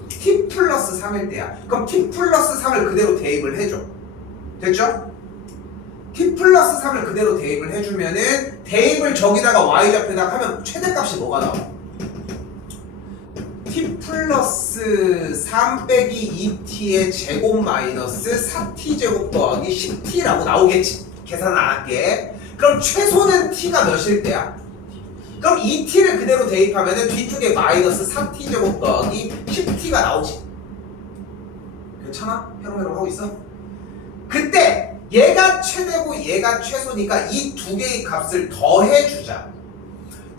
t 플러스 3일 때야. 그럼 t 플러스 3을 그대로 대입을 해줘. 됐죠? t 플러스 3을 그대로 대입을 해주면은 대입을 저기다가 y좌표에다가 하면 최대값이 뭐가 나와? t 플러스 3 빼기 2t의 제곱 마이너스 4t 제곱 더하기 10t라고 나오겠지. 계산 안 할게. 그럼 최소는 t가 몇일 때야? 그럼 2t를 그대로 대입하면은 뒤쪽에 마이너스 3t 제곱 더하기 10t가 나오지. 괜찮아? 해롱해롱 하고 있어? 그때 얘가 최대고 얘가 최소니까 이 두 개의 값을 더해주자.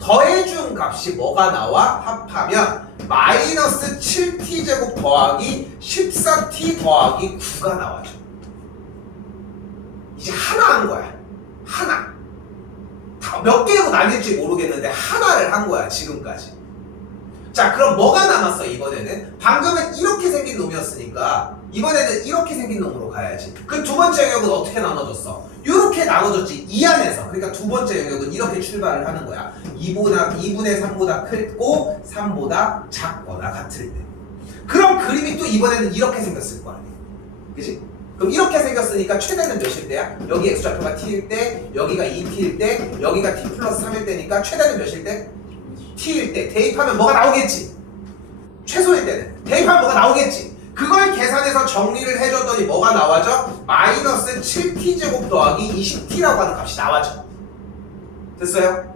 더해준 값이 뭐가 나와? 합하면 마이너스 7t 제곱 더하기 14t 더하기 9가 나와줘. 이제 하나 한 거야. 하나. 몇 개로 나뉠지 모르겠는데 하나를 한 거야 지금까지. 자 그럼 뭐가 남았어 이번에는? 방금은 이렇게 생긴 놈이었으니까 이번에는 이렇게 생긴 놈으로 가야지. 그 두 번째 영역은 어떻게 나눠졌어? 이렇게 나눠졌지. 이 안에서. 그러니까 두 번째 영역은 이렇게 출발을 하는 거야. 2분의 3보다 크고 3보다 작거나 같을 때. 그럼 그림이 또 이번에는 이렇게 생겼을 거 아니야. 그치? 그럼 이렇게 생겼으니까 최대는 몇일 때야? 여기 x좌표가 t일 때, 여기가 2t일 때, 여기가 t 플러스 3일 때니까 최대는 몇일 때? t일 때. 대입하면 뭐가 나오겠지? 최소일 때는 대입하면 뭐가 나오겠지? 그걸 계산해서 정리를 해줬더니 뭐가 나와져? 마이너스 7t 제곱 더하기 20t라고 하는 값이 나와져. 됐어요?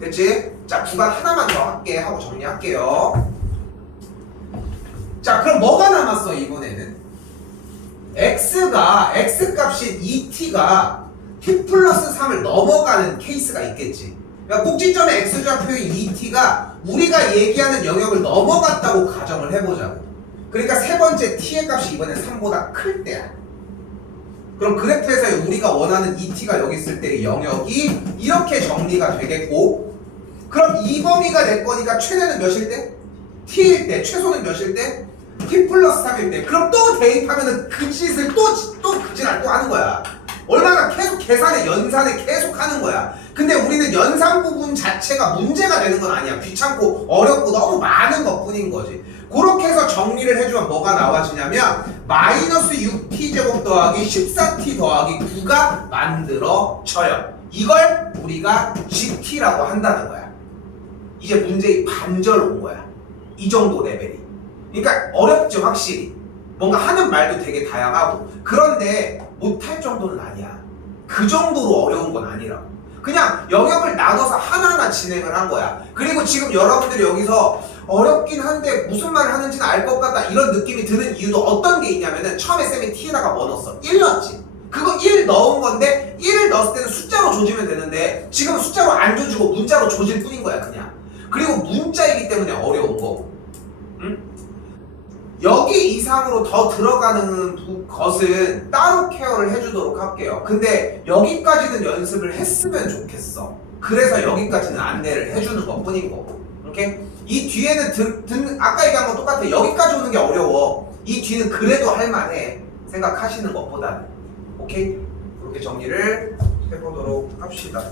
됐지? 자 구간 하나만 더 할게 하고 정리할게요. 자 그럼 뭐가 남았어 이번에는? x값인 2t가 t 플러스 3을 넘어가는 케이스가 있겠지. 그러니까 꼭지점의 x좌표인 2t가 우리가 얘기하는 영역을 넘어갔다고 가정을 해보자고. 그러니까 세 번째 t의 값이 이번엔 3보다 클 때야. 그럼 그래프에서 우리가 원하는 2t가 여기 있을 때의 영역이 이렇게 정리가 되겠고, 그럼 이 범위가 될 거니까 최대는 몇일 때? t일 때. 최소는 몇일 때? t 플러스 3일 때. 그럼 또 대입하면은 그 짓을 또 그짓을 또 하는 거야. 얼마나 계속 계산에 연산에 계속 하는 거야. 근데 우리는 연산 부분 자체가 문제가 되는 건 아니야. 귀찮고 어렵고 너무 많은 것 뿐인 거지. 그렇게 해서 정리를 해주면 뭐가 나와지냐면 마이너스 6t 제곱 더하기 14t 더하기 9가 만들어져요. 이걸 우리가 gt라고 한다는 거야. 이제 문제의 반절 온 거야. 이 정도 레벨이. 그러니까 어렵죠 확실히. 뭔가 하는 말도 되게 다양하고. 그런데 못할 정도는 아니야. 그 정도로 어려운 건 아니라고. 그냥 영역을 나눠서 하나하나 진행을 한 거야. 그리고 지금 여러분들이 여기서 어렵긴 한데 무슨 말을 하는지는 알 것 같다 이런 느낌이 드는 이유도 어떤 게 있냐면은 처음에 쌤이 t에다가 뭐 넣었어? 1 넣었지. 그거 1 넣은 건데 1을 넣었을 때는 숫자로 조지면 되는데 지금은 숫자로 안 조지고 문자로 조질 뿐인 거야 그냥. 그리고 문자이기 때문에 어려운 거고. 응? 여기 이상으로 더 들어가는 것은 따로 케어를 해주도록 할게요. 근데 여기까지는 연습을 했으면 좋겠어. 그래서 여기까지는 안내를 해주는 것 뿐인 거고. 오케이? 이 뒤에는 아까 얘기한 건 똑같아. 여기까지 오는 게 어려워. 이 뒤는 그래도 할만해. 생각하시는 것보다는. 오케이? 그렇게 정리를 해보도록 합시다.